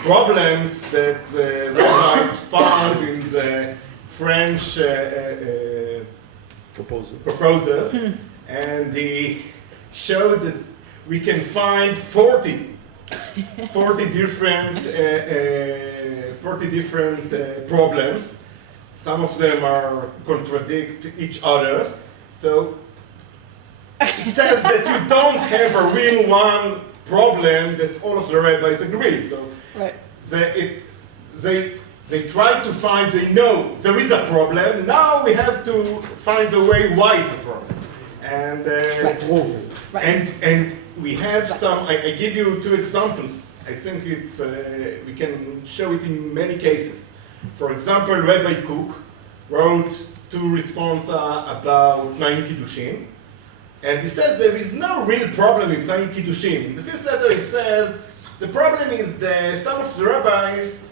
problems that the rabbis found in the French proposal, and he showed that we can find 40 different problems. Some of them are contradict each other. So it says that you don't have a real one problem that all of the rabbis agreed. So Right. They try to find, they know there is a problem, now we have to find a way why it's a problem. And and we have some, I give you two examples. I think it's, we can show it in many cases. For example, Rabbi Cook wrote two responsa about 9 Kiddushin, And he says there is no real problem in Tnai Kiddushin. In the first letter he says, the problem is that some of the rabbis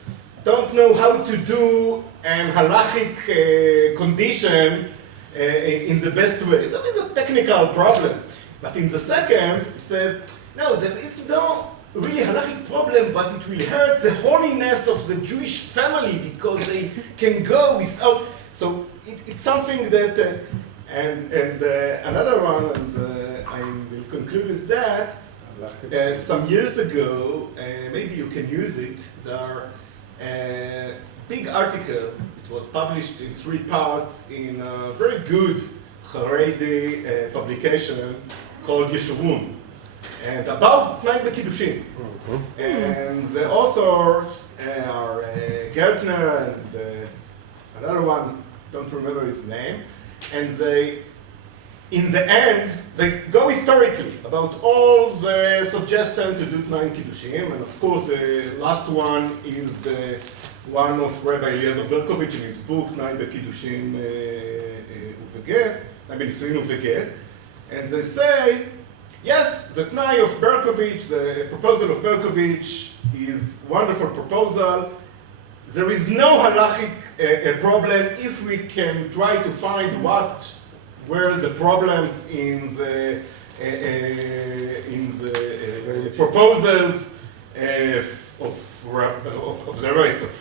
don't know how to do an halachic condition in the best way. So it's a technical problem. But in the second, he says, no, there is no really halachic problem, but it will hurt the holiness of the Jewish family because they can go without. So it's something that, and another one, and I will conclude with that. Some years ago, maybe you can use it. There are a big article. It was published in 3 parts in a very good Haredi publication called Yeshurun, and about Tnai B'Kiddushin. And the authors are Gertner and another one, don't remember his name, and they, in the end, they go historically about all the suggestions to do Tnai Kiddushin, and of course the last one is the one of Rabbi Eliezer Berkovich in his book, Tnai B'Kiddushin Uveget, Tnai B'Nisuin Uveget, and they say, yes, the Tnai of Berkovich, the proposal of Berkovich is a wonderful proposal. There is no halachic problem if we can try to find what were the problems in the proposals of the race of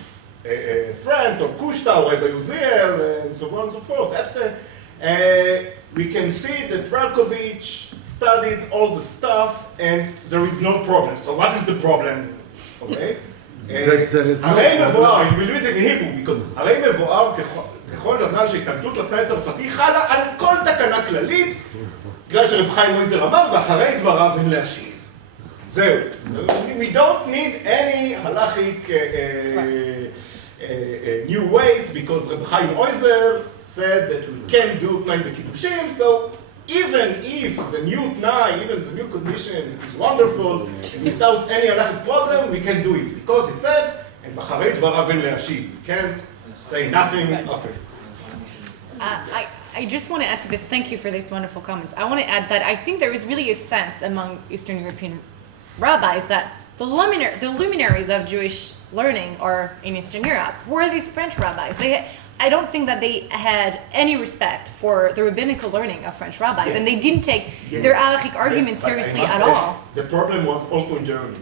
France or Kushta or Rabbi Uziel and so on and so forth. After we can see that Berkovich studied all the stuff and there is no problem. So what is the problem? Okay? הרי מבואר, אם בלבית in Hebrew, because הרי מבואר ככל דבר שהתנגדות לתנאי הצרפתי חלה על כל תקנה כללית, בגלל שרב חיים מויזר אמר, ואחרי דבריו אין להשיב. זהו. We don't need any halachic new ways, because Reb Chaim Oizer said that we can do Tnai B'Kiddushim, so even if the new Tnai, even the new condition is wonderful, and without any halachic problem, we can do it. Because he said, and v'charei dvarav en le'ashiv. We can't say nothing after it. I just want to add to this, thank you for these wonderful comments. I want to add that I think there is really a sense among Eastern European rabbis that the luminaries of Jewish learning are in Eastern Europe were these French rabbis. I don't think that they had any respect for the rabbinical learning of French rabbis, and they didn't take their halachic arguments seriously at all. The problem was also in Germany.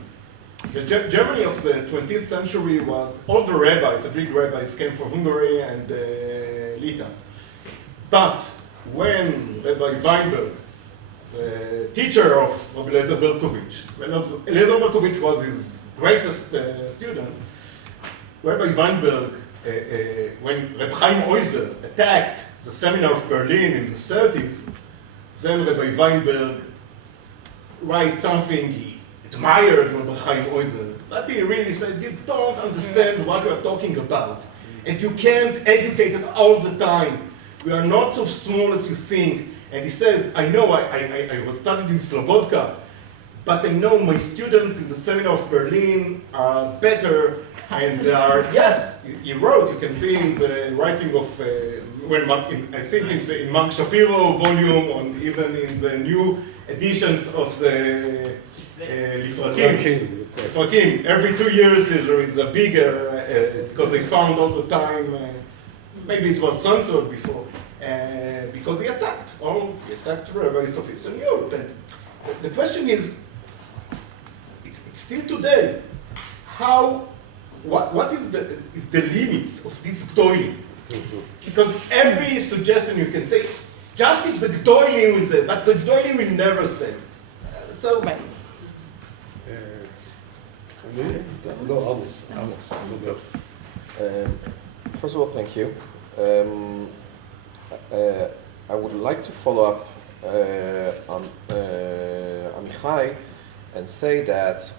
The Germany of the 20th century was, all the rabbis, the Greek rabbis, came from Hungary and Lita. But when Rabbi Weinberg, the teacher of Rabbi Eliezer Berkovich, Eliezer Berkovich was his greatest student, Rabbi Weinberg, when Reb Chaim Oizer attacked the seminar of Berlin in the 30s, then Rabbi Weinberg wrote something, he admired Reb Chaim Oizer, but he really said, you don't understand what we are talking about, and you can't educate us all the time. We are not so small as you think. And he says, I know I was studying in Slobodka, but I know my students in the seminar of Berlin are better, and they are, yes, he wrote, you can see in the writing of, I think in Mark Shapiro volume, or even in the new editions of the Lifrakim. Every 2 years there is a bigger, because they found all the time, maybe it was censored before, because he attacked rabbis of Eastern Europe. And the question is, it's still today, what is the limits of this Gdoilim? Because every suggestion you can say, just if the Gdoilim will say, but the Gdoilim will never say. So, Right. First of all, thank you. I would like to follow up on Amichai and say that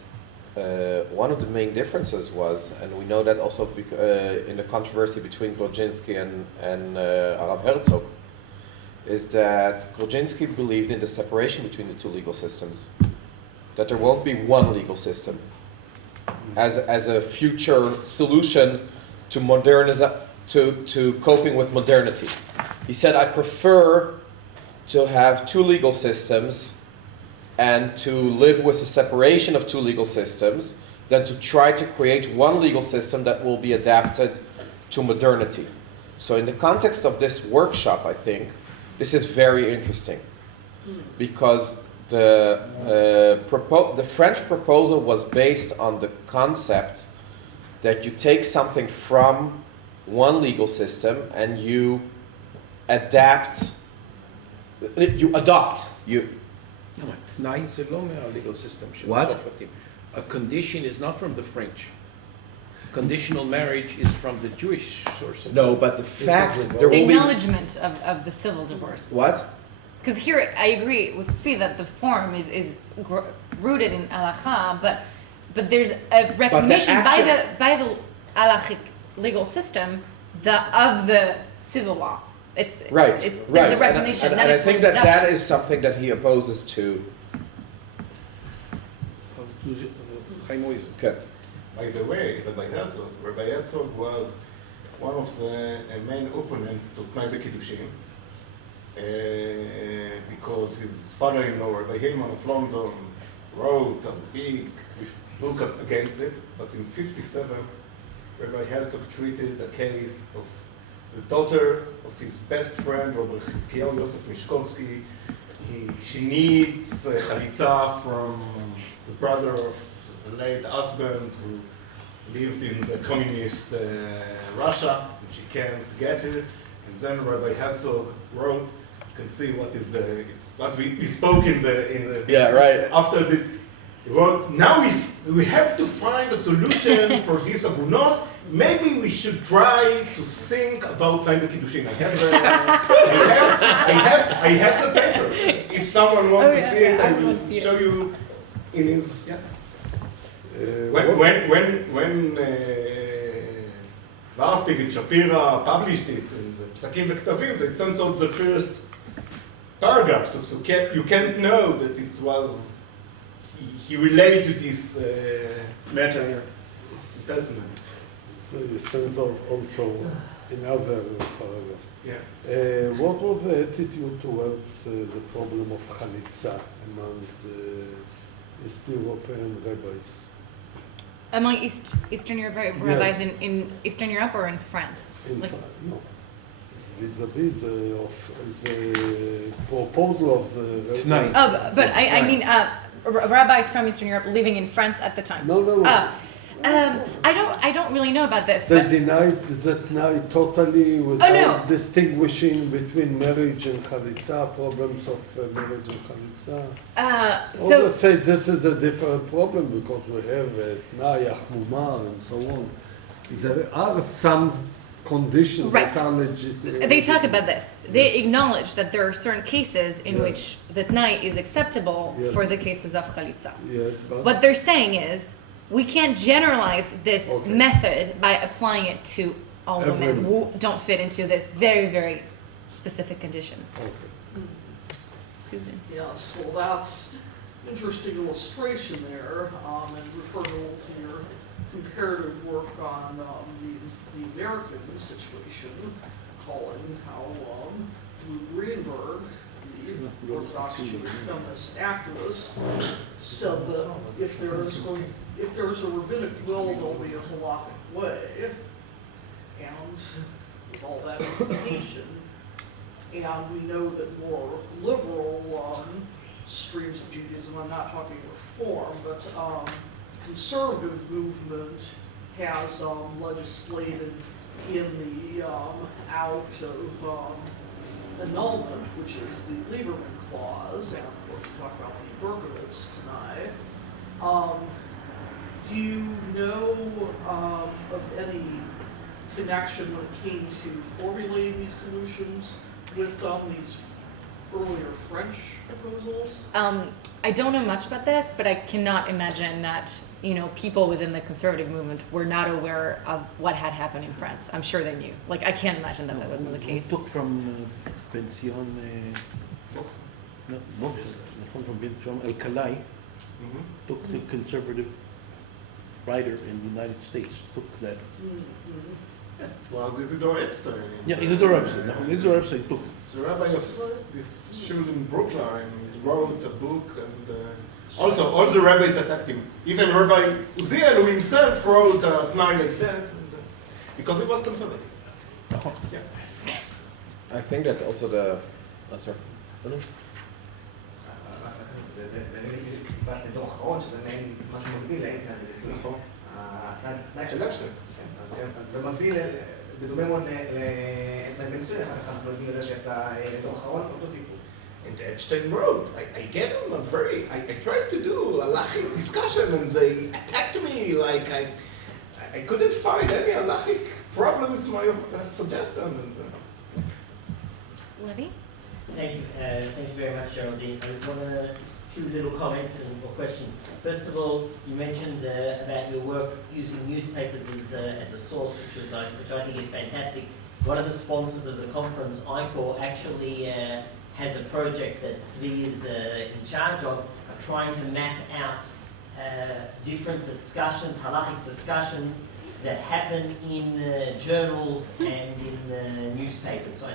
one of the main differences was, and we know that also in the controversy between Grudzinski and Arav Herzog, is that Grudzinski believed in the separation between the two legal systems, that there won't be one legal system as a future solution to to coping with modernity. He said, I prefer to have two legal systems and to live with a separation of two legal systems than to try to create one legal system that will be adapted to modernity. So in the context of this workshop, I think, this is very interesting because the French proposal was based on the concept that you take something from one legal system and you adopt. No, תנאי זה לא מהlegal system. What? A condition is not from the French. Conditional marriage is from the Jewish source. No, but the fact there The will be acknowledgement of the civil divorce. what? Because here, I agree with Svi that the form is rooted in halacha, but there's a recognition by the halachic legal system of the civil law. Right, There's right. a recognition. And not I a think full that deduction. is something that he opposes to. Okay. By the way, Rabbi Herzog was one of the main opponents to Tnai B'Kiddushin, because his father-in-law, Rabbi Hillman of London, wrote a big book against it, but in '57, Rabbi Herzog treated a case of the daughter of his best friend, Rabbi Chizkiyahu Yosef Mishkovsky. She needs chalitza from the brother of the late husband who lived in the communist Russia, and she can't get her. And then Rabbi Herzog wrote, you can see what we spoke in the Yeah, right. after this. He wrote, now if we have to find a solution for this abunot, maybe we should try to think about Tnai B'Kiddushin. I have the paper. If someone wants to see it, I will show you in his. Yeah. When Warftig and Shapira published it in the Psakim v'Ktavim, they censored the first paragraph, so you can't know that it was. He related to this matter personally. So you censor also in other paragraphs. Yeah. What was the attitude towards the problem of chalitza among the East European rabbis? Among Eastern Europe rabbis in Eastern Europe or in France? No. Vis-a-vis the proposal of the Tonight. Oh, but I mean rabbis from Eastern Europe living in France at the time. No. I don't really know about this. They But denied that night totally without no. distinguishing between marriage and chalitza, problems of marriage and chalitza. so Others say this is a different problem because we have tnai, achmuma, and so on. There are some conditions Right. that are legitimate. they talk about this. They acknowledge that there are certain cases in Yes. which the tnai is acceptable Yes. for the cases of chalitza. Yes, but What they're saying is we can't generalize this Okay. method by applying it to all women Everyone. who don't fit into this very, very specific conditions. okay. Susan. Yes, well, that's interesting illustration there, and referable to your comparative work on the American situation, calling how Lou Greenberg, the Orthodox Jewish feminist activist, said that if there's a rabbinic will, there'll be a halakhic way, and with all that implication. And we know that more liberal streams of Judaism, I'm not talking reform, but conservative movement has legislated in the out of annulment, which is the Lieberman clause, and of course we talk about the Berkowitz tonight. Do you know of any connection when it came to formulating these solutions with these earlier French proposals? I don't know much about this, but I cannot imagine that, people within the conservative movement were not aware of what had happened in France. I'm sure they knew. Like, I can't imagine that wasn't the case. Took from Pension, from Pension El-Kalai, took the conservative writer in the United States, took that. Mm-hmm. Yes, was Isidore Epstein. Yeah, Isidore Epstein. נכון, Isidore Epstein took. The rabbi of this shul in Brooklyn wrote a book, and also all the rabbis attacked him. Even Rabbi Uziel, who himself wrote a Tnai like that, and, because he was conservative. נכון. Yeah. I think that's also the, sorry. זה טיפת דור אחרון, שזה מעין משהו מקביל לאינטרנט בניסוי. נכון. של אפשטיין. אז במקביל, בדומה מאוד לאינטרנט בניסוי, אחר כך אנחנו יודעים לזה שיצא דור אחרון, אותו סיפור. And Epstein wrote, I gave him a very, I tried to do a halachic discussion, and they attacked me like I couldn't find any halachic problems my suggestion. Libby? Thank you very much, Geraldine. I want a few little comments or questions. First of all, you mentioned about your work using newspapers as a source, which I think is fantastic. One of the sponsors of the conference, ICOR, actually has a project that Zvi is in charge of trying to map out different discussions, halachic discussions, that happen in journals and in newspapers. So I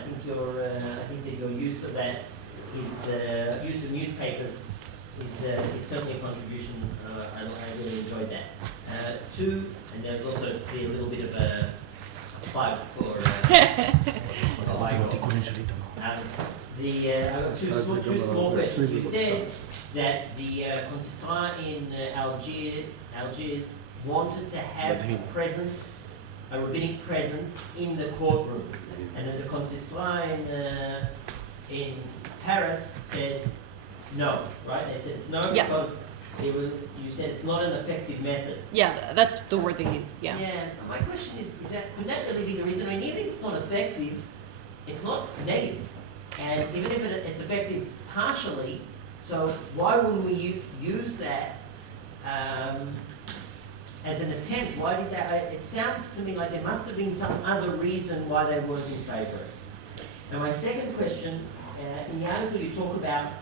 think that your use of that is use of newspapers is certainly a contribution. I really enjoyed that. Two, and there's also a little bit of a plug for two small questions. You said that the consistoire in Algiers wanted to have a rabbinic presence in the courtroom, and that the consistoire in Paris said no, right? They said it's no because you said it's not an effective method. Yeah, that's the word they use, yeah. Yeah, my question is could that really be the reason? I mean, even if it's not effective, it's not negative. And even if it's effective partially, so why wouldn't we use that as an attempt? Why did that? It sounds to me like there must have been some other reason why they weren't in favour. Now my second question, in the article you talk about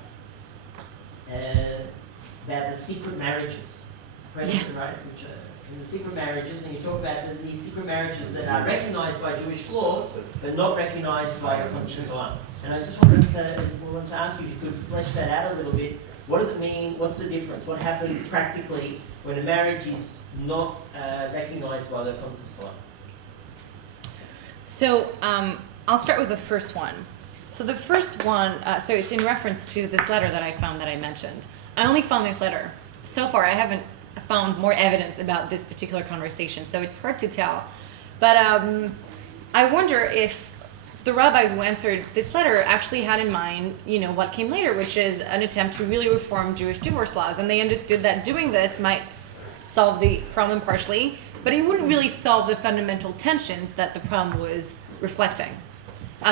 the secret marriages, present, right? Which in the secret marriages, and you talk about these secret marriages that are recognised by Jewish law, but not recognised by a consistoire. And I just wanted to ask you if you could flesh that out a little bit. What does it mean? What's the difference? What happens practically when a marriage is not recognised by the consistoire? So I'll start with the first one. So the first one, so it's in reference to this letter that I found that I mentioned. I only found this letter. So far, I haven't found more evidence about this particular conversation, so it's hard to tell. But I wonder if the rabbis who answered this letter actually had in mind, what came later, which is an attempt to really reform Jewish divorce laws. And they understood that doing this might solve the problem partially, but it wouldn't really solve the fundamental tensions that the problem was reflecting.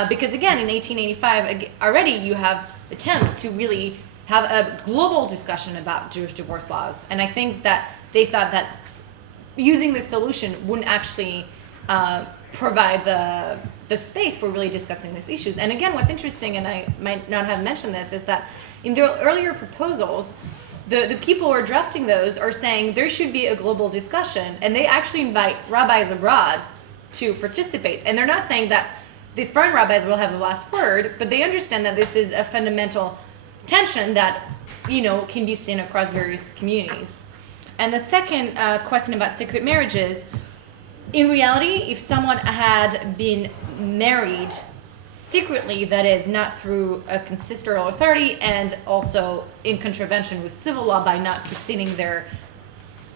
Because again, in 1885, already you have attempts to really have a global discussion about Jewish divorce laws. And I think that they thought that using this solution wouldn't actually provide the space for really discussing these issues. And again, what's interesting, and I might not have mentioned this, is that in their earlier proposals, the people who are drafting those are saying there should be a global discussion, and they actually invite rabbis abroad to participate. And they're not saying that these foreign rabbis will have the last word, but they understand that this is a fundamental tension that, can be seen across various communities. And the second question about secret marriages, in reality, if someone had been married secretly, that is, not through a consistorial authority, and also in contravention with civil law by not preceding their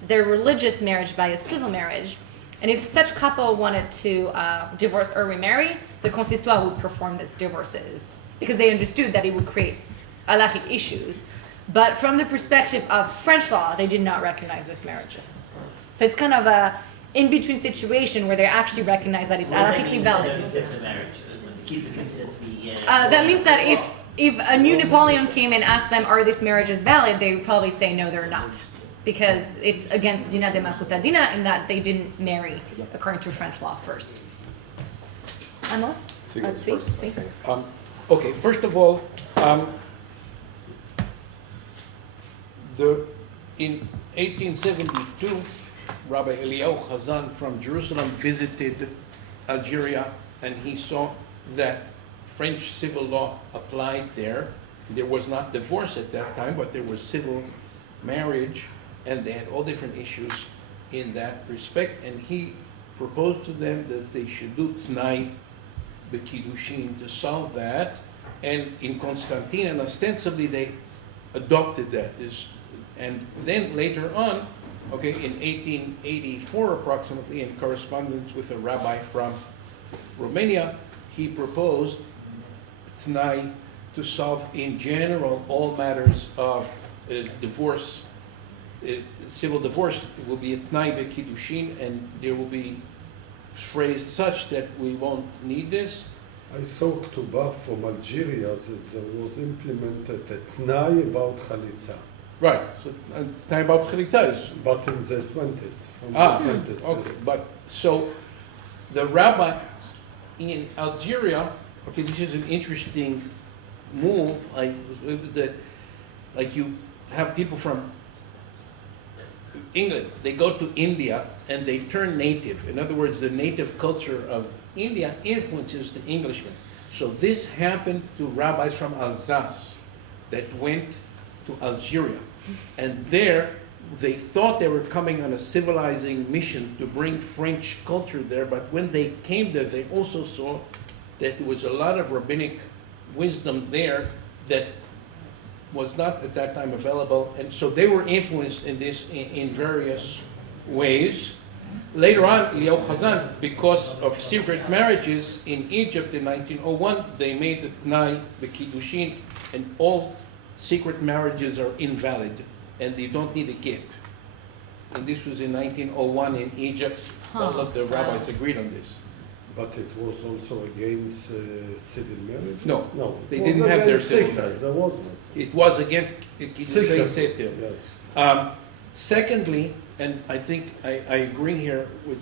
religious marriage by a civil marriage, and if such couple wanted to divorce or remarry, the consistoire would perform these divorces because they understood that it would create halachic issues. But from the perspective of French law, they did not recognize these marriages. So it's kind of a in-between situation where they actually recognize that it's halachically valid. The marriage, the kids are considered to be. That means that if a new Napoleon came and asked them, are these marriages valid, they would probably say, no, they're not. Because it's against Dina de Malchuta Dina in that they didn't marry according to French law first. Amos? Zvi? Okay, first of all, in 1872, Rabbi Eliyahu Chazan from Jerusalem visited Algeria, and he saw that French civil law applied there. There was not divorce at that time, but there was civil marriage, and they had all different issues in that respect. And he proposed to them that they should do Tnai B'Kiddushin to solve that. And in Constantine, and ostensibly they adopted that. And then later on, okay, in 1884 approximately, in correspondence with a rabbi from Romania, he proposed Tnai to solve in general all matters of divorce. Civil divorce will be a Tnai B'Kiddushin, and there will be phrased such that we won't need this. I saw Ketubah from Algeria that there was implemented a Tnai about Chalitza. Right, so Tnai about Chalitza is. But in the 20s, from the 20s. Okay, but so the rabbis in Algeria, okay, this is an interesting move, like you have people from England, they go to India and they turn native. In other words, the native culture of India influences the Englishmen. So this happened to rabbis from Alsace that went to Algeria. And there, they thought they were coming on a civilizing mission to bring French culture there, but when they came there, they also saw that there was a lot of rabbinic wisdom there that was not at that time available, and so they were influenced in this in various ways. Later on, Eliyahu Chazan, because of secret marriages in Egypt in 1901, they made the Tnai B'Kiddushin, and all secret marriages are invalid, and they don't need a get. And this was in 1901 in Egypt. All of the rabbis agreed on this. But it was also against civil marriage? No, no. they didn't have their civil marriage. There was not. It was against Kiddushin Seter. Yes. Secondly, and I think I agree here with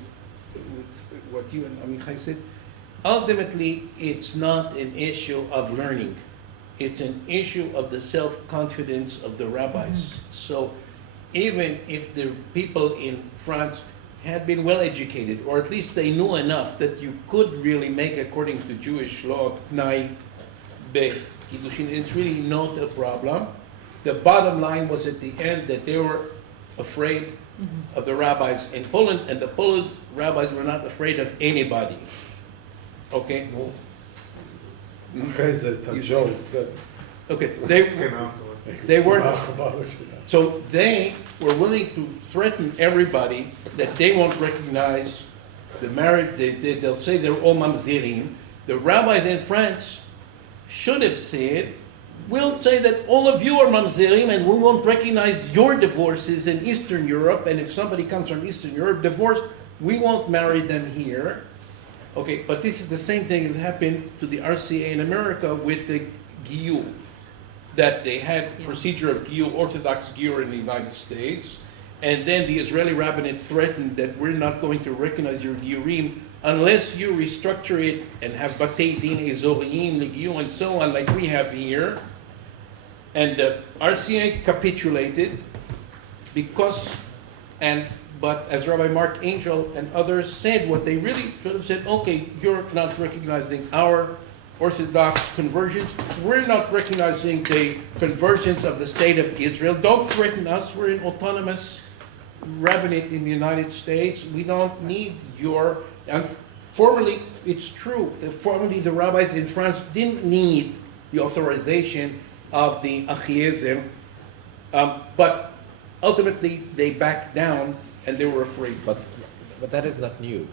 what you and Amichai said, ultimately it's not an issue of learning. It's an issue of the self-confidence of the rabbis. So even if the people in France had been well educated, or at least they knew enough that you could really make, according to Jewish law, Tnai B'Kiddushin, it's really not a problem. The bottom line was at the end that they were afraid of the rabbis in Poland, and the Polish rabbis were not afraid of anybody. Okay? אחרי זה, תג'ור, זה... Okay, came out. they weren't. העכבר שלה. So they were willing to threaten everybody that they won't recognize the marriage. They'll say they're all mamzerim. The rabbis in France should have said, we'll say that all of you are mamzerim and we won't recognize your divorces in Eastern Europe. And if somebody comes from Eastern Europe divorced, we won't marry them here. Okay, but this is the same thing that happened to the RCA in America with the Giyur. That they had procedure of Giyur, Orthodox Giyur in the United States, and then the Israeli rabbinate threatened that we're not going to recognize your Giyurim unless you restructure it and have Batei Din Ezoriyim, Giyur, and so on, like we have here. And the RCA capitulated but as Rabbi Mark Angel and others said, what they really should have said, okay, you're not recognizing our Orthodox conversions. We're not recognizing the conversions of the state of Israel. Don't threaten us. We're an autonomous rabbinate in the United States. We don't need your... And formerly, it's true that formerly the rabbis in France didn't need the authorization of the Achiezer, but ultimately they backed down and they were afraid. But that is not new.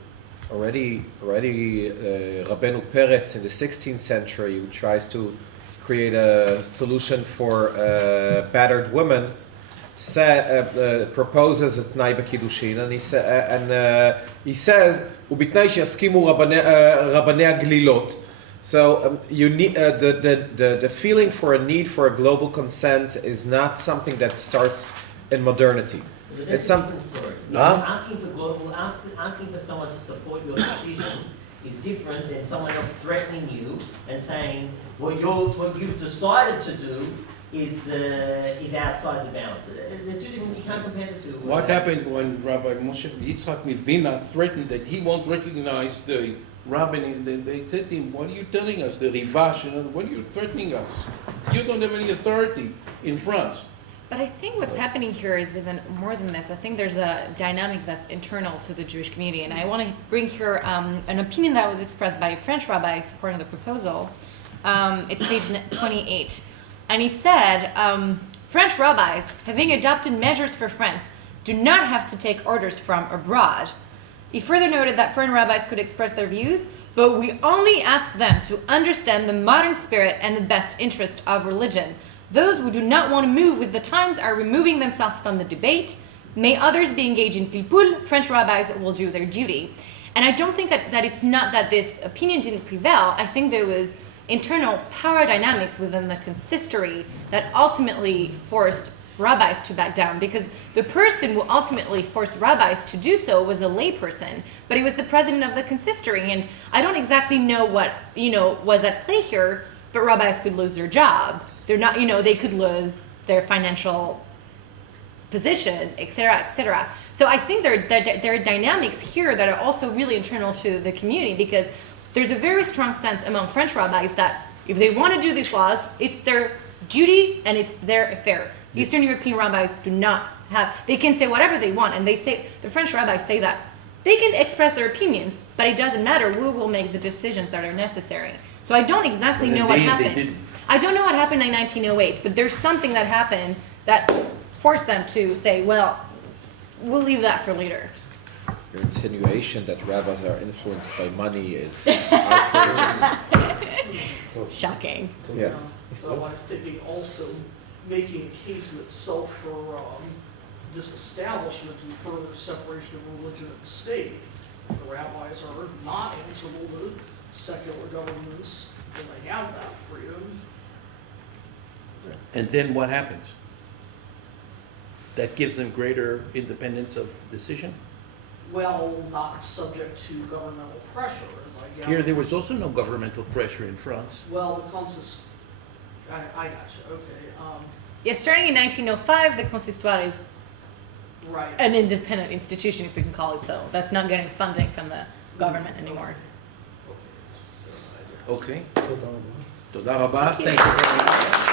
Already, Rabbeinu Peretz in the 16th century, who tries to create a solution for battered women, proposes a Tnai B'Kiddushin, and he says, "Ubitnai sheyaskimu Rabbanei Glilot." So you need the feeling for a need for a global consent is not something that starts in modernity. But that's a different story. Asking for someone to support your decision is different than someone else threatening you and saying, what you've decided to do is outside the bounds. They're two different, you can't compare the two. What happened when Rabbi Moshe Yitzchak Mivina threatened that he won't recognize the Rabin, they said to him, what are you telling us? The Rivash, what are you threatening us? You don't have any authority in France. But I think what's happening here is even more than this. I think there's a dynamic that's internal to the Jewish community. And I want to bring here an opinion that was expressed by a French rabbi supporting the proposal. It's page 28. And he said, French rabbis, having adopted measures for France, do not have to take orders from abroad. He further noted that foreign rabbis could express their views, but we only ask them to understand the modern spirit and the best interest of religion. Those who do not want to move with the times are removing themselves from the debate. May others be engaged in pilpul. French rabbis will do their duty. And I don't think that it's not that this opinion didn't prevail. I think there was internal power dynamics within the consistory that ultimately forced rabbis to back down, because the person who ultimately forced rabbis to do so was a layperson, but he was the president of the consistory. And I don't exactly know what was at play here, but rabbis could lose their job. They're not, they could lose their financial position, et cetera, et cetera. So I think there are dynamics here that are also really internal to the community, because there's a very strong sense among French rabbis that if they want to do these laws, it's their duty and it's their affair. Eastern European rabbis do not have, they can say whatever they want, and the French rabbis say that they can express their opinions, but it doesn't matter, we will make the decisions that are necessary. So I don't exactly know what happened. I don't know what happened in 1908, but there's something that happened that forced them to say, well, we'll leave that for later. Your insinuation that rabbis are influenced by money is outrageous. Shocking. Yes. I was thinking also making a case in itself for disestablishment and further separation of religion and state. If the rabbis are not answerable to secular governments, then they have that freedom. And then what happens? That gives them greater independence of decision? Well, not subject to governmental pressure, as I gather. Here, there was also no governmental pressure in France. Well, the I got you, okay. Yeah, starting in 1905, the Consistoire is Right. an independent institution, if we can call it so. That's not getting funding from the government anymore. Okay. תודה רבה. Toda Rabba. Thank you very much.